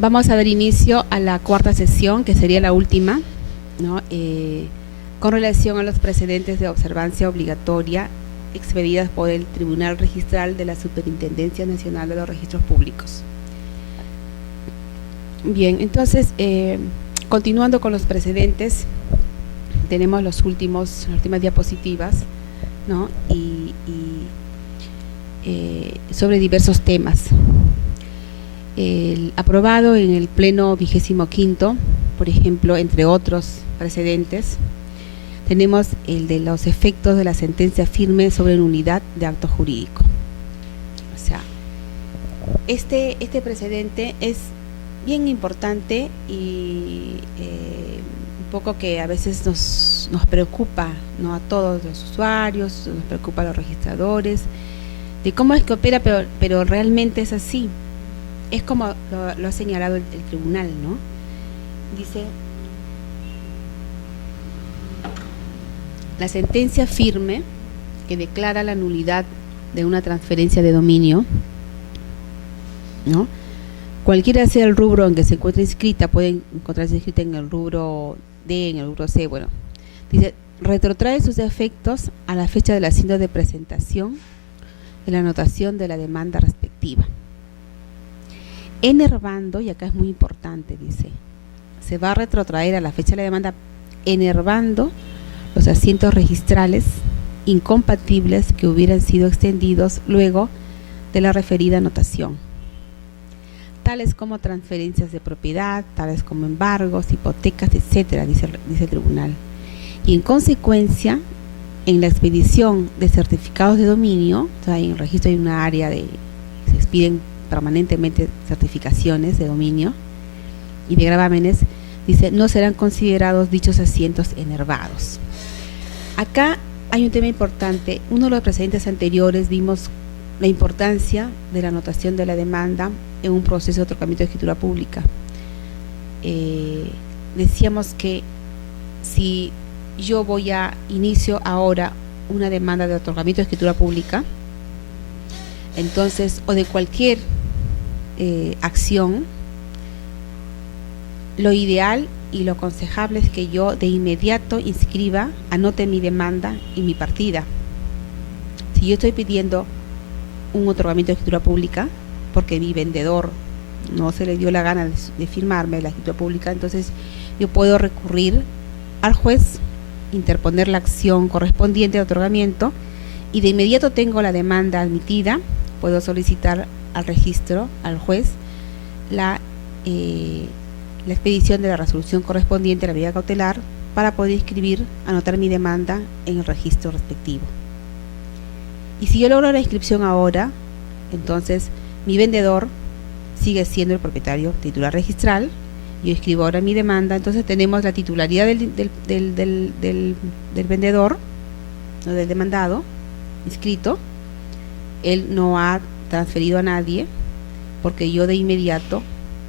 Vamos a dar inicio a la cuarta sesión, que sería la última, ¿no? Con relación a los precedentes de observancia obligatoria expedidas por el Tribunal Registral de la Superintendencia Nacional de los Registros Públicos. Bien, entonces, continuando con los precedentes, tenemos las últimas diapositivas, ¿no? Sobre diversos temas. Aprobado en el Pleno 25º, por ejemplo, entre otros precedentes, tenemos el de los efectos de la sentencia firme sobre nulidad de acto jurídico. O sea, este precedente es bien importante y un poco que a veces nos preocupa, ¿no? A todos los usuarios, nos preocupa a los registradores, de cómo es que opera, pero realmente es así. Es como lo ha señalado el tribunal, ¿no? Dice: la sentencia firme que declara la nulidad de una transferencia de dominio, ¿no? Cualquiera sea el rubro en que se encuentre inscrita, puede encontrarse inscrita en el rubro D, en el rubro C, bueno. Dice: retrotrae sus efectos a la fecha del asiento de presentación de la anotación de la demanda respectiva. Enervando, y acá es muy importante, dice, se va a retrotraer a la fecha de la demanda, enervando los asientos registrales incompatibles que hubieran sido extendidos luego de la referida anotación, tales como transferencias de propiedad, tales como embargos, hipotecas, etcétera, dice el tribunal. Y en consecuencia, en la expedición de certificados de dominio, o sea, en el registro hay una área de, se expiden permanentemente certificaciones de dominio y de gravámenes, dice, no serán considerados dichos asientos enervados. Acá hay un tema importante. Uno de los precedentes anteriores vimos la importancia de la anotación de la demanda en un proceso de otorgamiento de escritura pública. Decíamos que si yo voy a inicio ahora una demanda de otorgamiento de escritura pública, entonces, o de cualquier acción, lo ideal y lo aconsejable es que yo de inmediato inscriba, anote mi demanda y mi partida. Si yo estoy pidiendo un otorgamiento de escritura pública porque mi vendedor no se le dio la gana de firmarme la escritura pública, entonces yo puedo recurrir al juez, interponer la acción correspondiente de otorgamiento y de inmediato tengo la demanda admitida, puedo solicitar al registro, al juez, la expedición de la resolución correspondiente a la medida cautelar para poder inscribir, anotar mi demanda en el registro respectivo. Y si yo logro la inscripción ahora, entonces mi vendedor sigue siendo el propietario titular registral, yo escribo ahora mi demanda, entonces tenemos la titularidad del vendedor, no del demandado, inscrito, él no ha transferido a nadie porque yo de inmediato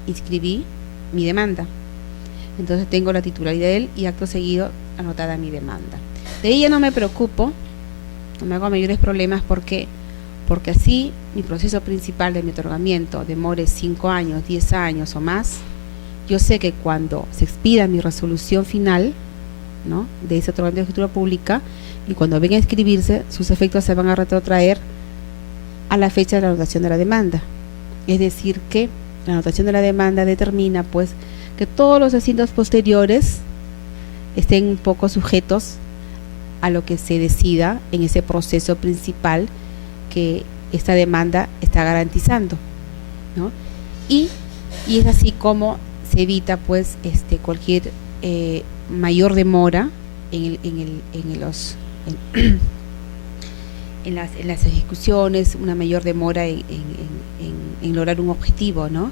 inscribí mi demanda, entonces tengo la titularidad de él y acto seguido anotada mi demanda. De ella no me preocupo, no me hago mayores problemas porque así mi proceso principal de mi otorgamiento demore 5 años, 10 años o más, yo sé que cuando se expida mi resolución final, ¿no?, de ese otorgamiento de escritura pública, y cuando venga a inscribirse, sus efectos se van a retrotraer a la fecha de la anotación de la demanda. Es decir, que la anotación de la demanda determina pues que todos los asientos posteriores estén un poco sujetos a lo que se decida en ese proceso principal que esta demanda está garantizando, ¿no? Y es así como se evita pues cualquier mayor demora en las ejecuciones, una mayor demora en lograr un objetivo, ¿no?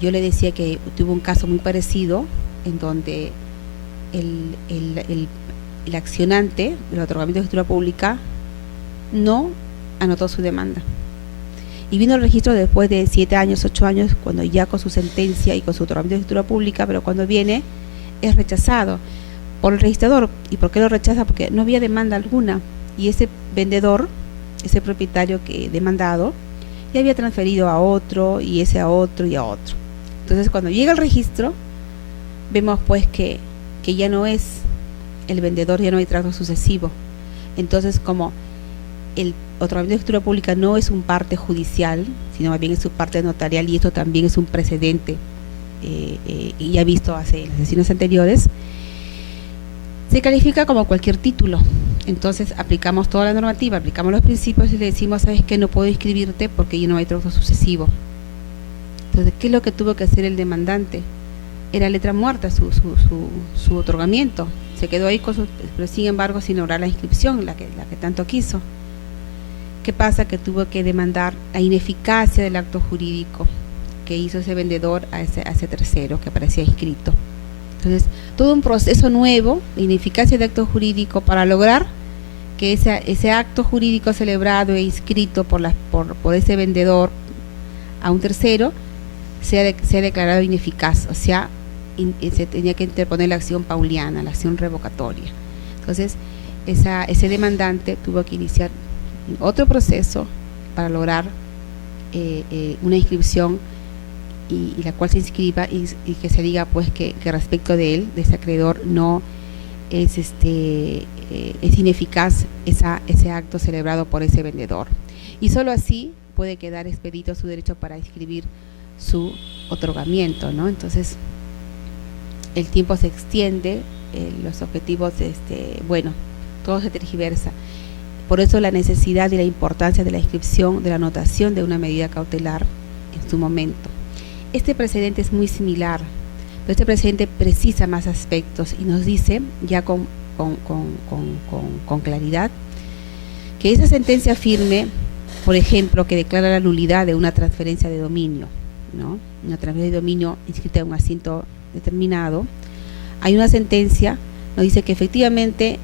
Yo le decía que tuve un caso muy parecido en donde el accionante del otorgamiento de escritura pública no anotó su demanda y vino al registro después de 7 años, 8 años, cuando ya con su sentencia y con su otorgamiento de escritura pública, pero cuando viene es rechazado por el registrador. ¿Y por qué lo rechaza? Porque no había demanda alguna y ese vendedor, ese propietario que demandado, ya había transferido a otro y ese a otro y a otro. Entonces, cuando llega el registro, vemos pues que ya no es el vendedor, ya no hay tracto sucesivo. Entonces, como el otorgamiento de escritura pública no es un parte judicial, sino más bien es su parte notarial, y esto también es un precedente y ya visto hace las sesiones anteriores, se califica como cualquier título. Entonces aplicamos toda la normativa, aplicamos los principios y le decimos, ¿sabes qué? No puedo inscribirte porque ya no hay tracto sucesivo. Entonces, ¿qué es lo que tuvo que hacer el demandante? Era letra muerta su otorgamiento. Se quedó ahí pero sin embargo sin lograr la inscripción, la que tanto quiso. ¿Qué pasa? Que tuvo que demandar la ineficacia del acto jurídico que hizo ese vendedor a ese tercero que aparecía inscrito. Entonces, todo un proceso nuevo de ineficacia de acto jurídico para lograr que ese acto jurídico celebrado e inscrito por ese vendedor a un tercero sea declarado ineficaz, o sea, se tenía que interponer la acción pauliana, la acción revocatoria. Entonces, ese demandante tuvo que iniciar otro proceso para lograr una inscripción y la cual se inscriba y que se diga pues que respecto de él, de ese acreedor, no es ineficaz ese acto celebrado por ese vendedor. Y solo así puede quedar expedito su derecho para inscribir su otorgamiento, ¿no? Entonces, el tiempo se extiende, los objetivos, bueno, todo se tergiversa. Por eso la necesidad y la importancia de la inscripción, de la anotación de una medida cautelar en su momento. Este precedente es muy similar, pero este precedente precisa más aspectos y nos dice ya con claridad que esa sentencia firme, por ejemplo, que declara la nulidad de una transferencia de dominio, ¿no? Una transferencia de dominio inscrita en un asiento determinado, hay una sentencia, nos dice que efectivamente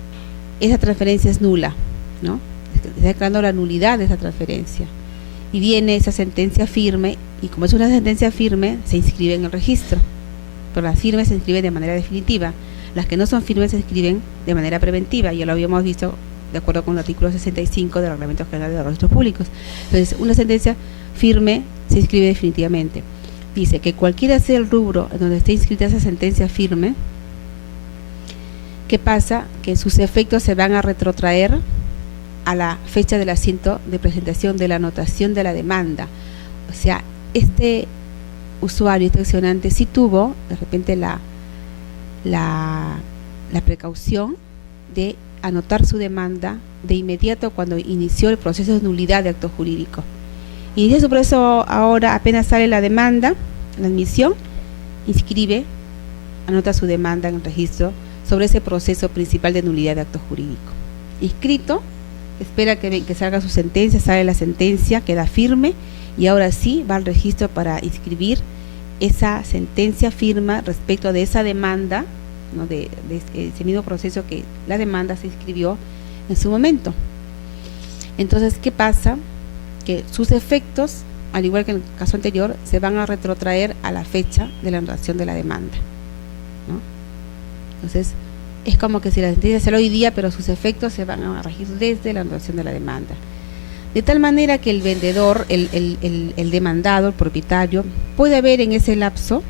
esa transferencia es nula, ¿no? Está declarando la nulidad de esa transferencia. Y viene esa sentencia firme, y como es una sentencia firme, se inscribe en el registro. Pero las firmes se inscriben de manera definitiva. Las que no son firmes se inscriben de manera preventiva. Ya lo habíamos visto de acuerdo con el artículo 65 del Reglamento General de los Registros Públicos. Entonces, una sentencia firme se inscribe definitivamente. Dice que cualquiera sea el rubro en donde esté inscrita esa sentencia firme, ¿qué pasa? Que sus efectos se van a retrotraer a la fecha del asiento de presentación de la anotación de la demanda. O sea, este usuario, este accionante, sí tuvo de repente la precaución de anotar su demanda de inmediato cuando inició el proceso de nulidad de acto jurídico. Inicia su proceso ahora, apenas sale la demanda, la admisión, inscribe, anota su demanda en el registro sobre ese proceso principal de nulidad de acto jurídico. Inscrito, espera que salga su sentencia, sale la sentencia, queda firme y ahora sí va al registro para inscribir esa sentencia firma respecto de esa demanda, ¿no? de ese mismo proceso que la demanda se inscribió en su momento. Entonces, ¿qué pasa? Que sus efectos, al igual que en el caso anterior, se van a retrotraer a la fecha de la anotación de la demanda, ¿no? Entonces, es como que si la sentencia sale hoy día, pero sus efectos se van a regir desde la anotación de la demanda. De tal manera que el vendedor, el demandado, el propietario, puede haber en ese lapso,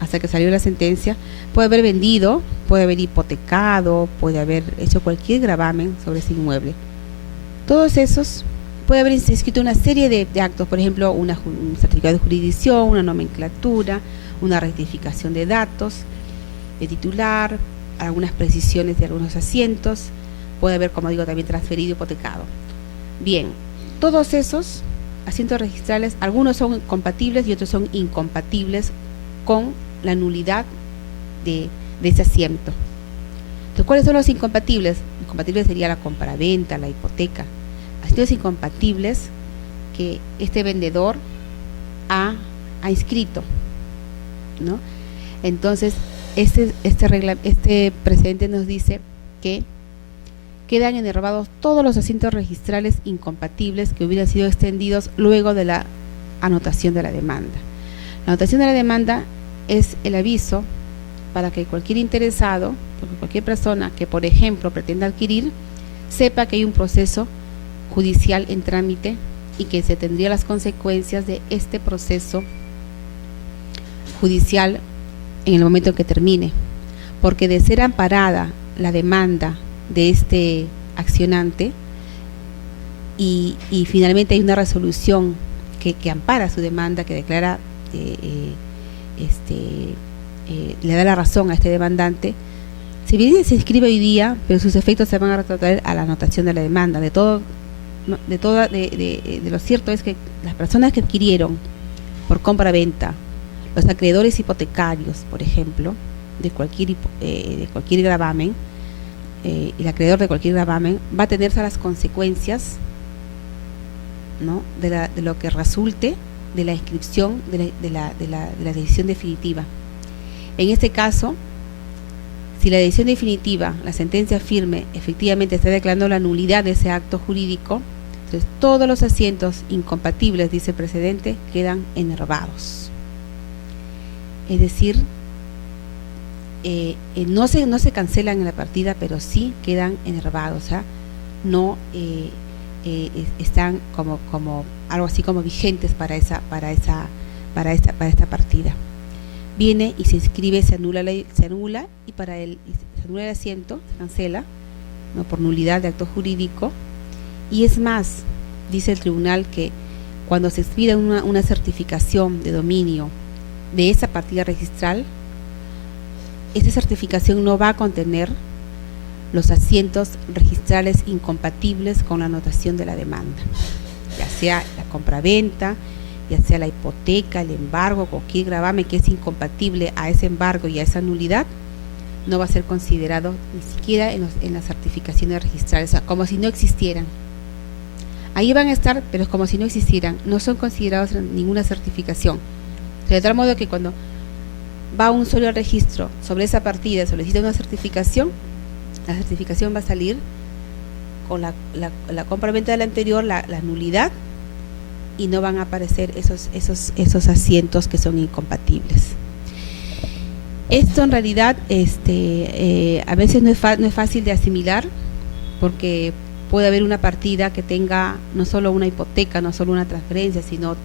hasta que salió la sentencia, puede haber vendido, puede haber hipotecado, puede haber hecho cualquier gravamen sobre ese inmueble. Todos esos, puede haber inscrito una serie de actos, por ejemplo, un certificado de jurisdicción, una nomenclatura, una rectificación de datos, de titular, algunas precisiones de algunos asientos, puede haber, como digo, también transferido, hipotecado. Bien, todos esos asientos registrales, algunos son compatibles y otros son incompatibles con la nulidad de ese asiento. Entonces, ¿cuáles son los incompatibles? Incompatibles sería la compraventa, la hipoteca. Asientos incompatibles que este vendedor ha inscrito, ¿no? Entonces, este precedente nos dice que quedan enervados todos los asientos registrales incompatibles que hubieran sido extendidos luego de la anotación de la demanda. La anotación de la demanda es el aviso para que cualquier interesado, porque cualquier persona que, por ejemplo, pretenda adquirir, sepa que hay un proceso judicial en trámite y que se tendría las consecuencias de este proceso judicial en el momento en que termine, porque de ser amparada la demanda de este accionante y finalmente hay una resolución que ampara su demanda, que declara, le da la razón a este demandante, si bien se inscribe hoy día, pero sus efectos se van a retrotraer a la anotación de la demanda. De lo cierto es que las personas que adquirieron por compra-venta, los acreedores hipotecarios, por ejemplo, de cualquier gravamen, el acreedor de cualquier gravamen va a tenerse a las consecuencias, ¿no?, de lo que resulte de la inscripción de la decisión definitiva. En este caso, si la decisión definitiva, la sentencia firme, efectivamente está declarando la nulidad de ese acto jurídico, entonces todos los asientos incompatibles, dice el precedente, quedan enervados. Es decir, no se cancelan en la partida, pero sí quedan enervados, o sea, no están como algo así como vigentes para esta partida. Viene y se inscribe, se anula y se anula el asiento, se cancela, ¿no?, por nulidad de acto jurídico. Y es más, dice el tribunal que cuando se expida una certificación de dominio de esa partida registral, esa certificación no va a contener los asientos registrales incompatibles con la anotación de la demanda, ya sea la compraventa, ya sea la hipoteca, el embargo, cualquier gravamen que es incompatible a ese embargo y a esa nulidad, no va a ser considerado ni siquiera en las certificaciones registrales, o sea, como si no existieran. Ahí van a estar, pero es como si no existieran, no son considerados en ninguna certificación. O sea, de tal modo que cuando va un solo registro sobre esa partida, solicita una certificación, la certificación va a salir con la compra-venta del anterior, la nulidad, y no van a aparecer esos asientos que son incompatibles. Esto en realidad a veces no es fácil de asimilar, porque puede haber una partida que tenga no solo una hipoteca, no solo una transferencia, sino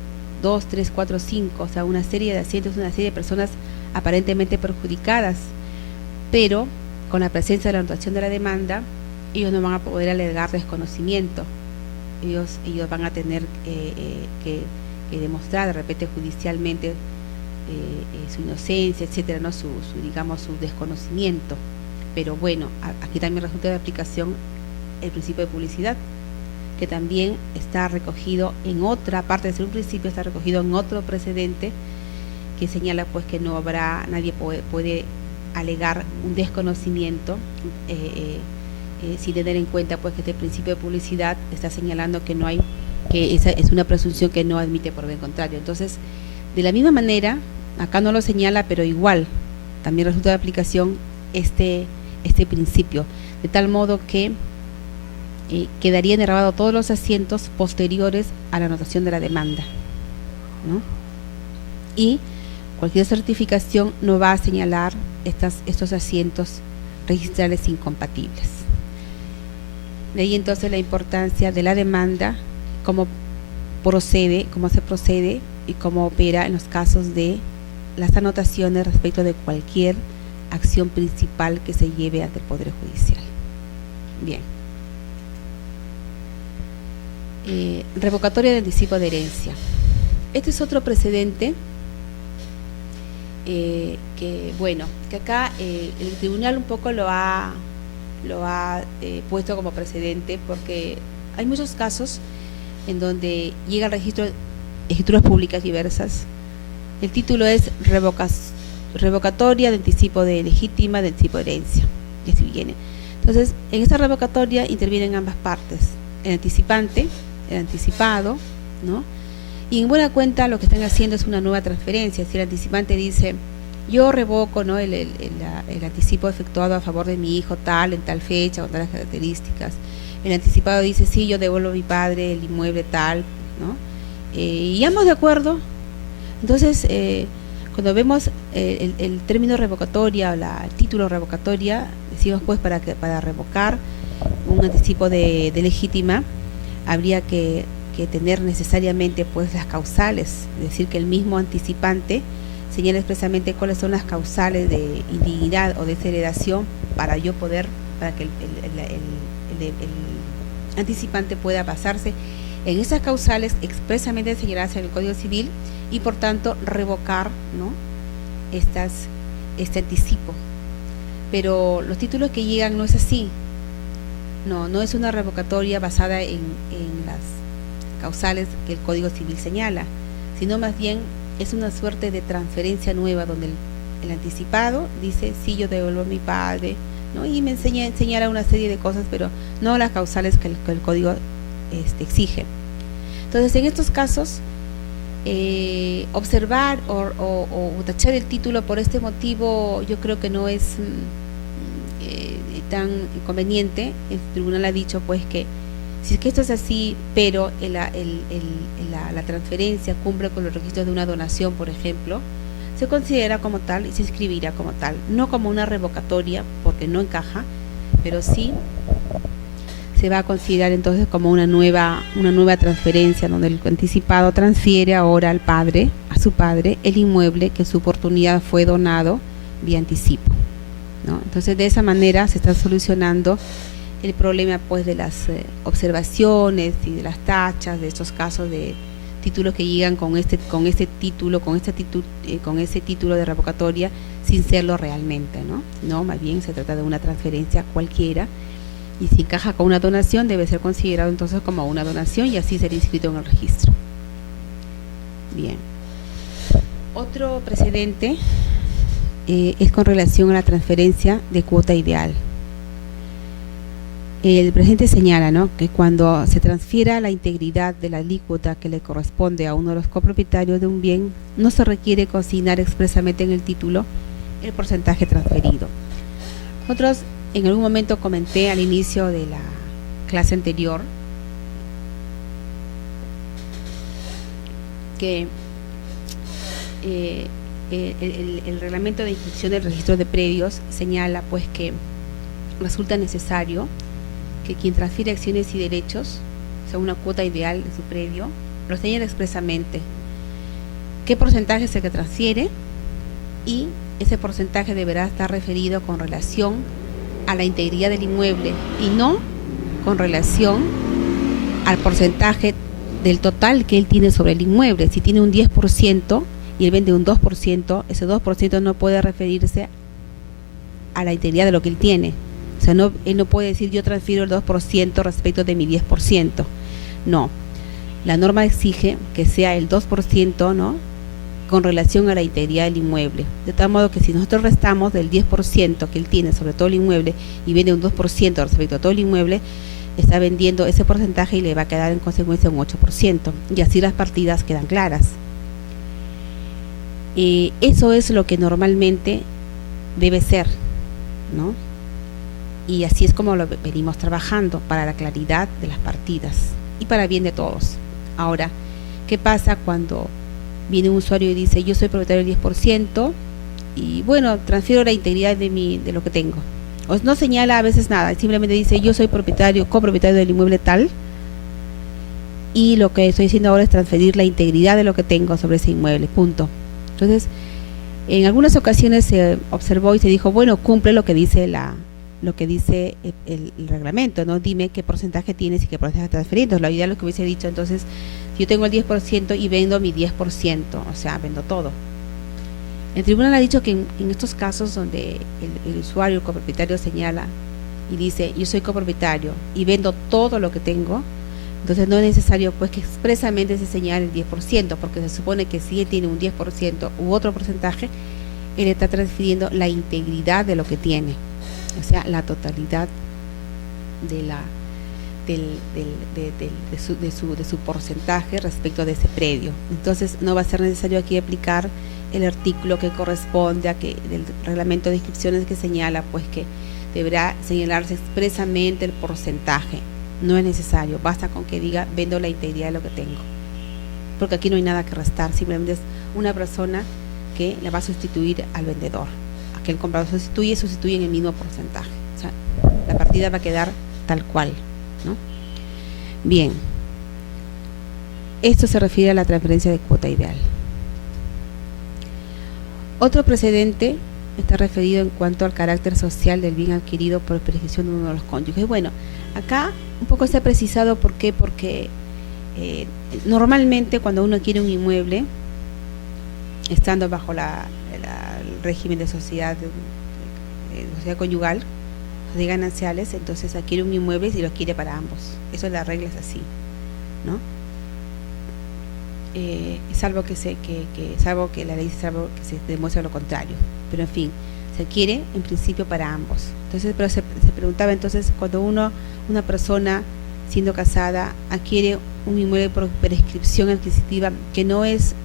2, 3, 4, 5, o sea, una serie de asientos, una serie de personas aparentemente perjudicadas, pero con la presencia de la anotación de la demanda, ellos no van a poder alegar desconocimiento. Ellos van a tener que demostrar de repente judicialmente su inocencia, etcétera, ¿no?, su desconocimiento. Pero bueno, aquí también resulta de aplicación el principio de publicidad, que también está recogido en otra parte de ser un principio, está recogido en otro precedente que señala pues que no habrá, nadie puede alegar un desconocimiento sin tener en cuenta pues que este principio de publicidad está señalando que no hay, que esa es una presunción que no admite por bien contrario. Entonces, de la misma manera, acá no lo señala, pero igual también resulta de aplicación este principio, de tal modo que quedarían enervados todos los asientos posteriores a la anotación de la demanda, ¿no? Y cualquier certificación no va a señalar estos asientos registrales incompatibles. De ahí entonces la importancia de la demanda, cómo se procede y cómo opera en los casos de las anotaciones respecto de cualquier acción principal que se lleve ante el Poder Judicial. Bien. Revocatoria de anticipo de herencia. Este es otro precedente que acá el tribunal un poco lo ha puesto como precedente, porque hay muchos casos en donde llega el registro de escrituras públicas diversas. El título es revocatoria de anticipo de legítima de anticipo de herencia, y así viene. Entonces, en esta revocatoria intervienen ambas partes, el anticipante, el anticipado, ¿no? Y en buena cuenta lo que están haciendo es una nueva transferencia. Si el anticipante dice, yo revoco, ¿no?, el anticipo efectuado a favor de mi hijo tal, en tal fecha, con tales características. El anticipado dice, sí, yo devuelvo a mi padre el inmueble tal, ¿no? Y ambos de acuerdo. Entonces, cuando vemos el término revocatoria o el título revocatoria, decimos pues para revocar un anticipo de legítima, habría que tener necesariamente pues las causales, es decir, que el mismo anticipante señala expresamente cuáles son las causales de indignidad o desheredación para que el anticipante pueda basarse en esas causales expresamente señaladas en el Código Civil y por tanto revocar, ¿no?, este anticipo. Pero los títulos que llegan no es así. No es una revocatoria basada en las causales que el Código Civil señala, sino más bien es una suerte de transferencia nueva donde el anticipado dice, sí, yo devuelvo a mi padre, ¿no?, y me señala una serie de cosas, pero no las causales que el Código exige. Entonces, en estos casos, observar o tachar el título por este motivo yo creo que no es tan conveniente. El tribunal ha dicho pues que si es que esto es así, pero la transferencia cumple con los requisitos de una donación, por ejemplo, se considera como tal y se inscribirá como tal, no como una revocatoria porque no encaja, pero sí se va a considerar entonces como una nueva transferencia, donde el anticipado transfiere ahora a su padre, el inmueble que en su oportunidad fue donado vía anticipo, ¿no? Entonces, de esa manera se está solucionando el problema pues de las observaciones y de las tachas de estos casos de títulos que llegan con ese título de revocatoria sin serlo realmente, ¿no? Más bien se trata de una transferencia cualquiera, y si encaja con una donación debe ser considerado entonces como una donación y así ser inscrito en el registro. Bien. Otro precedente es con relación a la transferencia de cuota ideal. El presente señala, ¿no?, que cuando se transfiera la integridad de la alícuota que le corresponde a uno de los copropietarios de un bien, no se requiere consignar expresamente en el título el porcentaje transferido. Nosotros en algún momento comenté al inicio de la clase anterior que el reglamento de inscripción del registro de predios señala pues que resulta necesario que quien transfiere acciones y derechos, o sea, una cuota ideal de su predio, lo señala expresamente qué porcentaje es el que transfiere, y ese porcentaje deberá estar referido con relación a la integridad del inmueble y no con relación al porcentaje del total que él tiene sobre el inmueble. Si tiene un 10% y él vende un 2%, ese 2% no puede referirse a la integridad de lo que él tiene. O sea, él no puede decir yo transfiero el 2% respecto de mi 10%. No, la norma exige que sea el 2%, ¿no?, con relación a la integridad del inmueble. De tal modo que si nosotros restamos del 10% que él tiene sobre todo el inmueble y vende un 2% respecto a todo el inmueble, está vendiendo ese porcentaje y le va a quedar en consecuencia un 8%. Y así las partidas quedan claras. Eso es lo que normalmente debe ser, ¿no? Y así es como lo venimos trabajando para la claridad de las partidas y para bien de todos. Ahora, ¿qué pasa cuando viene un usuario y dice yo soy propietario del 10% y bueno, transfiero la integridad de lo que tengo? O no señala a veces nada, simplemente dice yo soy copropietario del inmueble tal, y lo que estoy haciendo ahora es transferir la integridad de lo que tengo sobre ese inmueble, punto. Entonces, en algunas ocasiones se observó y se dijo, bueno, cumple lo que dice el reglamento, ¿no? Dime qué porcentaje tienes y qué porcentaje estás transferiendo. La idea es lo que hubiese dicho, entonces, si yo tengo el 10% y vendo mi 10%, o sea, vendo todo. El tribunal ha dicho que en estos casos donde el usuario, el copropietario señala y dice, yo soy copropietario y vendo todo lo que tengo, entonces no es necesario pues que expresamente se señale el 10%, porque se supone que si él tiene un 10% u otro porcentaje, él está transfiriendo la integridad de lo que tiene, o sea, la totalidad de su porcentaje respecto de ese predio. Entonces no va a ser necesario aquí aplicar el artículo que corresponde a que del reglamento de inscripciones que señala pues que deberá señalarse expresamente el porcentaje. No es necesario, basta con que diga vendo la integridad de lo que tengo, porque aquí no hay nada que restar, simplemente es una persona que la va a sustituir al vendedor. Aquel comprador sustituye en el mismo porcentaje, o sea, la partida va a quedar tal cual, ¿no? Bien, esto se refiere a la transferencia de cuota ideal. Otro precedente está referido en cuanto al carácter social del bien adquirido por prescripción de uno de los cónyuges. Bueno, acá un poco está precisado por qué, porque normalmente cuando uno adquiere un inmueble, estando bajo el régimen de sociedad conyugal, de gananciales, entonces adquiere un inmueble y lo adquiere para ambos. Eso la regla es así, ¿no? Salvo que la ley salvo que se demuestre lo contrario, pero en fin, se adquiere en principio para ambos. Entonces, pero se preguntaba entonces, cuando una persona siendo casada adquiere un inmueble por prescripción adquisitiva, que no es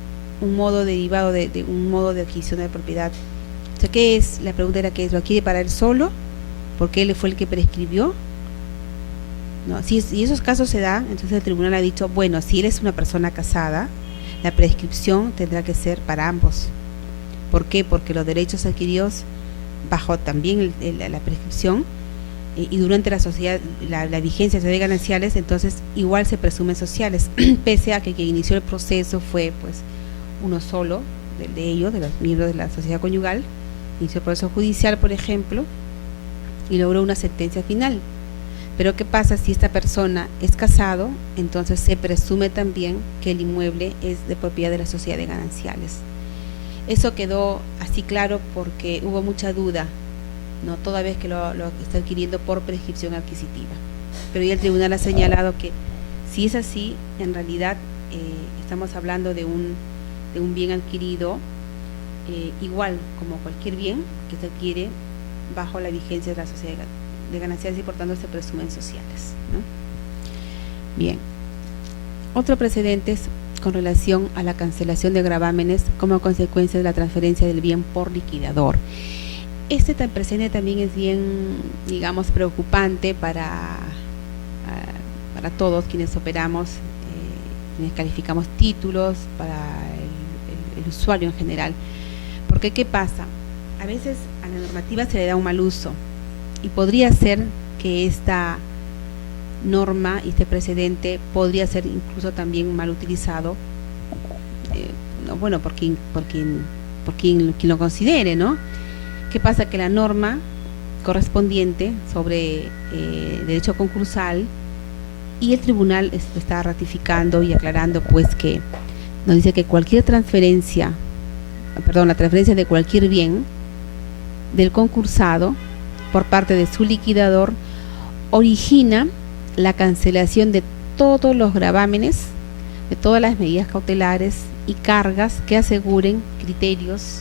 un modo derivado de un modo de adquisición de propiedad, o sea, ¿qué es? La pregunta era, ¿qué es? ¿Lo adquiere para él solo? Porque él fue el que prescribió. No, si esos casos se dan, entonces el tribunal ha dicho, bueno, si él es una persona casada, la prescripción tendrá que ser para ambos. ¿Por qué? Porque los derechos adquiridos bajo también la prescripción y durante la sociedad, la vigencia de gananciales, entonces igual se presumen sociales, pese a que quien inició el proceso fue pues uno solo de ellos, de los miembros de la sociedad conyugal, inició el proceso judicial, por ejemplo, y logró una sentencia final. Pero ¿qué pasa si esta persona es casado? Entonces se presume también que el inmueble es de propiedad de la sociedad de gananciales. Eso quedó así claro porque hubo mucha duda, ¿no? Toda vez que lo está adquiriendo por prescripción adquisitiva. Pero ya el tribunal ha señalado que si es así, en realidad estamos hablando de un bien adquirido igual como cualquier bien que se adquiere bajo la vigencia de la sociedad de gananciales y por tanto se presumen sociales, ¿no? Bien, otro precedente es con relación a la cancelación de gravámenes como consecuencia de la transferencia del bien por liquidador. Este precedente también es bien, digamos, preocupante para todos quienes operamos, quienes calificamos títulos, para el usuario en general. Porque ¿qué pasa? A veces a la normativa se le da un mal uso y podría ser que esta norma y este precedente podría ser incluso también mal utilizado, bueno, por quien lo considere, ¿no? ¿Qué pasa? Que la norma correspondiente sobre derecho concursal y el tribunal está ratificando y aclarando pues que nos dice que cualquier transferencia, la transferencia de cualquier bien del concursado por parte de su liquidador origina la cancelación de todos los gravámenes, de todas las medidas cautelares y cargas que aseguren créditos,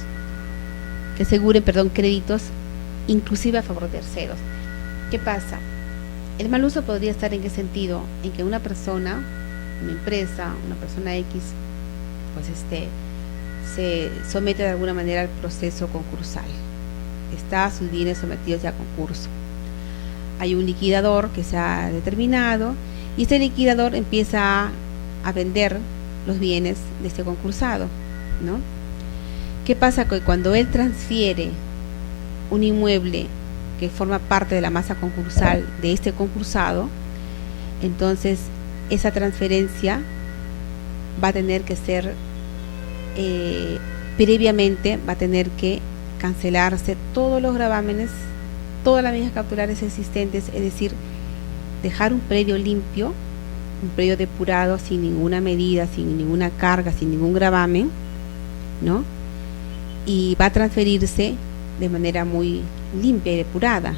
inclusive a favor de terceros. ¿Qué pasa? El mal uso podría estar en qué sentido, en que una persona, una empresa, una persona X, pues se somete de alguna manera al proceso concursal. Está sus bienes sometidos ya a concurso. Hay un liquidador que se ha determinado y este liquidador empieza a vender los bienes de este concursado, ¿no? ¿Qué pasa? Que cuando él transfiere un inmueble que forma parte de la masa concursal de este concursado, entonces esa transferencia va a tener que ser previamente va a tener que cancelarse todos los gravámenes, todas las medidas cautelares existentes, es decir, dejar un predio limpio, un predio depurado, sin ninguna medida, sin ninguna carga, sin ningún gravamen, ¿no? Y va a transferirse de manera muy limpia y depurada.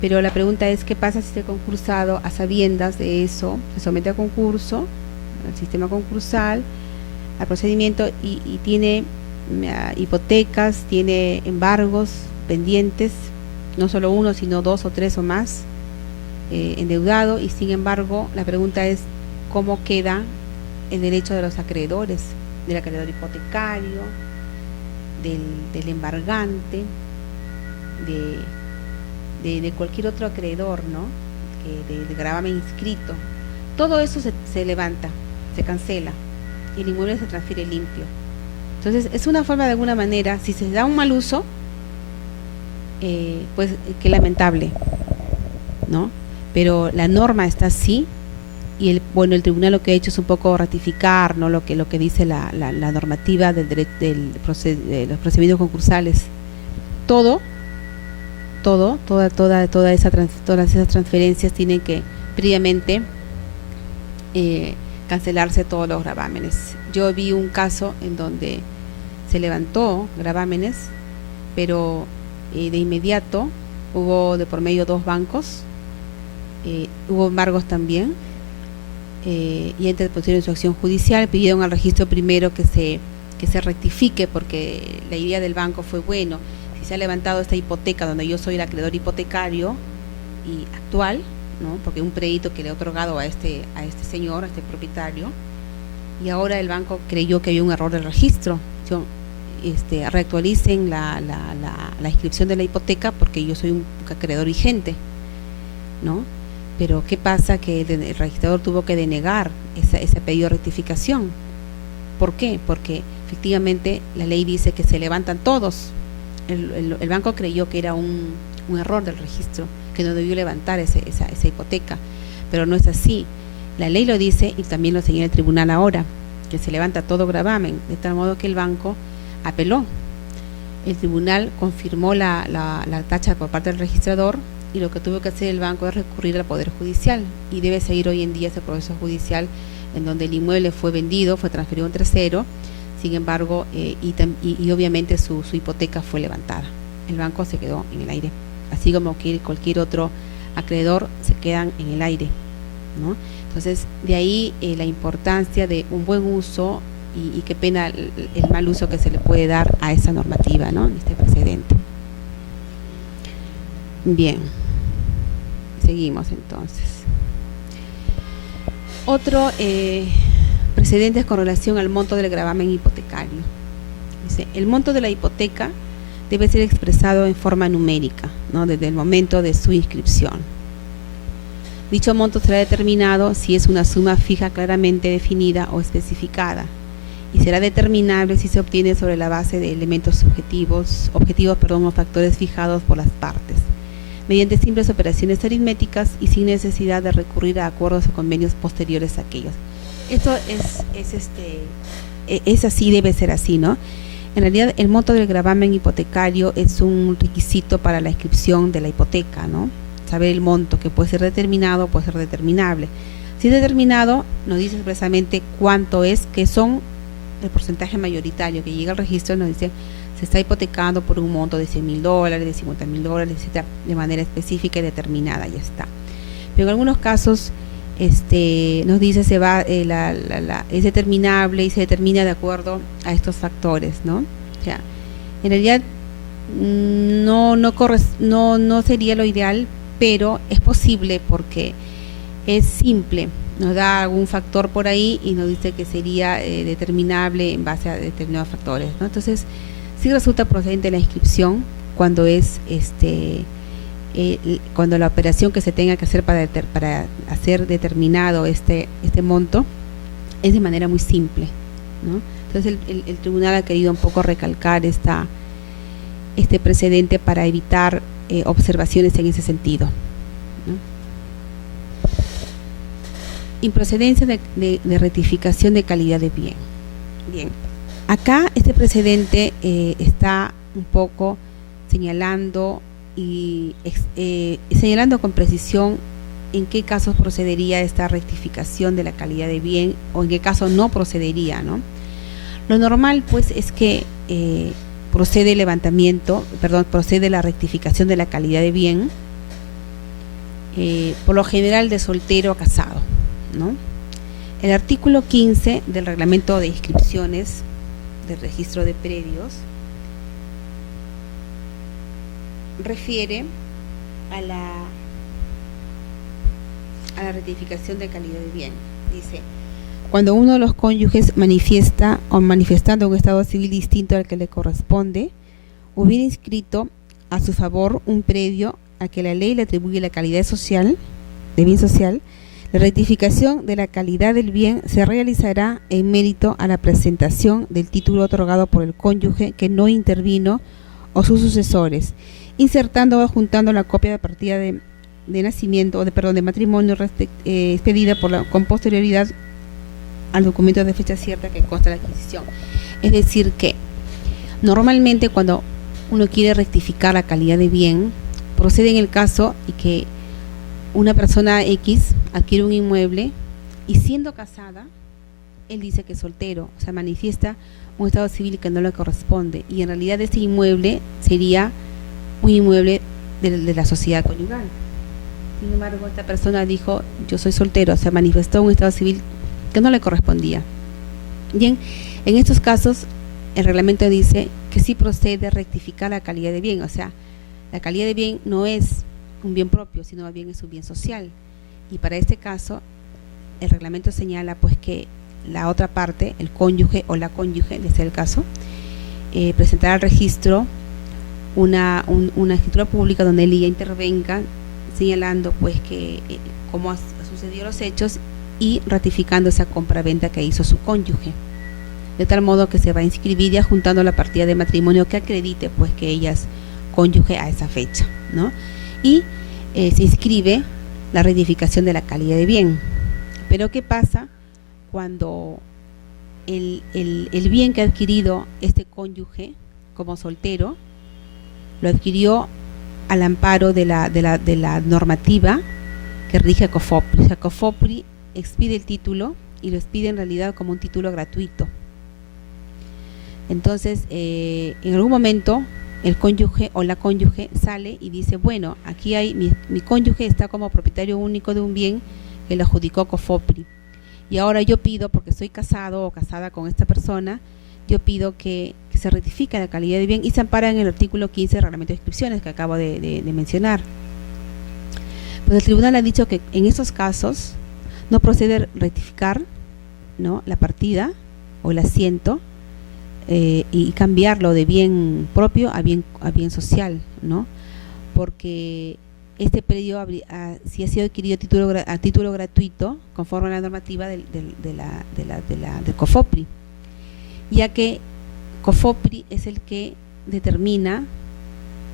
Pero la pregunta es, ¿qué pasa si este concursado, a sabiendas de eso, se somete a concurso, al sistema concursal, al procedimiento y tiene hipotecas, tiene embargos pendientes, no solo uno, sino 2 o 3 o más, endeudado, y sin embargo la pregunta es cómo queda el derecho de los acreedores, del acreedor hipotecario, del embargante, de cualquier otro acreedor, ¿no? De gravamen inscrito. Todo eso se levanta, se cancela y el inmueble se transfiere limpio. Entonces es una forma, de alguna manera, si se da un mal uso, pues qué lamentable, ¿no? Pero la norma está así y el tribunal lo que ha hecho es un poco ratificar, ¿no?, lo que dice la normativa de los procedimientos concursales. Todas esas transferencias tienen que previamente cancelarse todos los gravámenes. Yo vi un caso en donde se levantó gravámenes, pero de inmediato hubo de por medio 2 bancos, hubo embargos también, y entonces pusieron su acción judicial, pidieron al registro primero que se rectifique, porque la idea del banco fue, bueno, si se ha levantado esta hipoteca donde yo soy el acreedor hipotecario y actual, ¿no?, porque un crédito que le he otorgado a este señor, a este propietario, y ahora el banco creyó que había un error del registro. Reactualicen la inscripción de la hipoteca porque yo soy un acreedor vigente, ¿no? Pero ¿qué pasa? Que el registrador tuvo que denegar ese pedido de rectificación. ¿Por qué? Porque efectivamente la ley dice que se levantan todos. El banco creyó que era un error del registro, que no debió levantar esa hipoteca, pero no es así. La ley lo dice y también lo señala el tribunal ahora, que se levanta todo gravamen, de tal modo que el banco apeló. El tribunal confirmó la tacha por parte del registrador, y lo que tuvo que hacer el banco es recurrir al Poder Judicial, y debe seguir hoy en día ese proceso judicial en donde el inmueble fue vendido, fue transferido a un tercero, sin embargo, y obviamente su hipoteca fue levantada. El banco se quedó en el aire, así como que cualquier otro acreedor se quedan en el aire, ¿no? Entonces, de ahí la importancia de un buen uso y qué pena el mal uso que se le puede dar a esa normativa, ¿no?, en este precedente. Bien, seguimos entonces. Otro precedente es con relación al monto del gravamen hipotecario. Dice, el monto de la hipoteca debe ser expresado en forma numérica, ¿no?, desde el momento de su inscripción. Dicho monto será determinado si es una suma fija claramente definida o especificada, y será determinable si se obtiene sobre la base de elementos objetivos o factores fijados por las partes, mediante simples operaciones aritméticas y sin necesidad de recurrir a acuerdos o convenios posteriores a aquellos. Esto es así, debe ser así, ¿no? En realidad, el monto del gravamen hipotecario es un requisito para la inscripción de la hipoteca, ¿no? Saber el monto, que puede ser determinado, puede ser determinable. Si es determinado, nos dice expresamente cuánto es, que son el porcentaje mayoritario que llega al registro, nos dice se está hipotecando por un monto de $100,000, de $50,000, etc., de manera específica y determinada, ya está. Pero en algunos casos nos dice es determinable y se determina de acuerdo a estos factores, ¿no? O sea, en realidad no sería lo ideal, pero es posible porque es simple. Nos da algún factor por ahí y nos dice que sería determinable en base a determinados factores, ¿no? Entonces, sí resulta procedente la inscripción cuando es cuando la operación que se tenga que hacer para hacer determinado este monto es de manera muy simple, ¿no? Entonces el tribunal ha querido un poco recalcar este precedente para evitar observaciones en ese sentido, ¿no? Improcedencia de rectificación de calidad de bien. Bien, acá este precedente está un poco señalando con precisión en qué casos procedería esta rectificación de la calidad de bien o en qué caso no procedería, ¿no? Lo normal, pues, es que procede la rectificación de la calidad de bien, por lo general de soltero a casado, ¿no? El artículo 15 del reglamento de inscripciones del registro de predios refiere a la rectificación de calidad de bien. Dice: cuando uno de los cónyuges manifiesta o manifestando un estado civil distinto al que le corresponde, hubiera inscrito a su favor un predio a que la ley le atribuye la calidad social, de bien social, la rectificación de la calidad del bien se realizará en mérito a la presentación del título otorgado por el cónyuge que no intervino o sus sucesores, insertando o adjuntando la copia de partida de nacimiento, de matrimonio expedida con posterioridad al documento de fecha cierta que consta la adquisición. Es decir que normalmente cuando uno quiere rectificar la calidad de bien, procede en el caso y que una persona X adquiere un inmueble y siendo casada, él dice que es soltero, o sea, manifiesta un estado civil que no le corresponde, y en realidad ese inmueble sería un inmueble de la sociedad conyugal. Sin embargo, esta persona dijo, yo soy soltero, o sea, manifestó un estado civil que no le correspondía. Bien, en estos casos, el reglamento dice que sí procede a rectificar la calidad de bien, o sea, la calidad de bien no es un bien propio, sino más bien es un bien social. Y para este caso, el reglamento señala pues que la otra parte, el cónyuge o la cónyuge, de ser el caso, presentará al registro una escritura pública donde ella intervenga señalando pues que cómo ha sucedido los hechos y ratificando esa compraventa que hizo su cónyuge, de tal modo que se va a inscribir ya juntando la partida de matrimonio que acredite pues que ella es cónyuge a esa fecha, ¿no? Y se inscribe la rectificación de la calidad de bien. Pero ¿qué pasa cuando el bien que ha adquirido este cónyuge como soltero lo adquirió al amparo de la normativa que rige a COFOPRI? O sea, COFOPRI expide el título y lo expide en realidad como un título gratuito. Entonces, en algún momento el cónyuge o la cónyuge sale y dice, bueno, aquí hay mi cónyuge está como propietario único de un bien que le adjudicó COFOPRI. Y ahora yo pido, porque estoy casado o casada con esta persona, yo pido que se rectifique la calidad de bien y se ampara en el artículo 15 del reglamento de inscripciones que acabo de mencionar. Pues el tribunal ha dicho que en esos casos no procede rectificar, ¿no?, la partida o el asiento y cambiarlo de bien propio a bien social, ¿no? Porque este predio si ha sido adquirido a título gratuito conforme a la normativa del COFOPRI, ya que COFOPRI es el que determina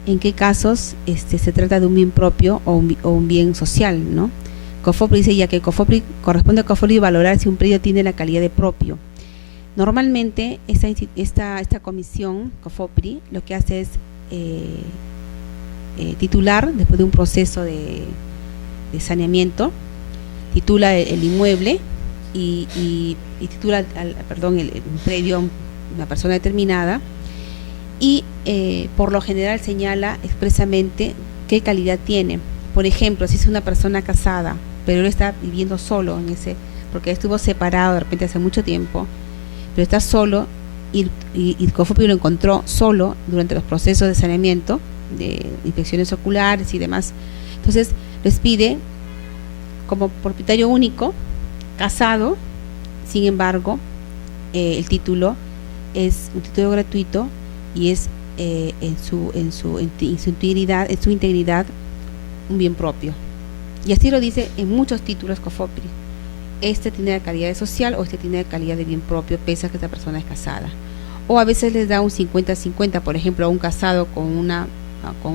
en qué casos se trata de un bien propio o un bien social, ¿no? COFOPRI dice ya que corresponde a COFOPRI valorar si un predio tiene la calidad de propio. Normalmente esta comisión COFOPRI lo que hace es titular, después de un proceso de saneamiento, titula el inmueble y titula el predio a una persona determinada y por lo general señala expresamente qué calidad tiene. Por ejemplo, si es una persona casada, pero él está viviendo solo porque estuvo separado de repente hace mucho tiempo, pero está solo y COFOPRI lo encontró solo durante los procesos de saneamiento, de inspecciones oculares y demás. Entonces les pide como propietario único, casado, sin embargo, el título es un título gratuito y es en su integridad un bien propio. Y así lo dice en muchos títulos COFOPRI. Este tiene la calidad de social o este tiene la calidad de bien propio, pese a que esta persona es casada. O a veces les da un 50-50, por ejemplo, a un casado con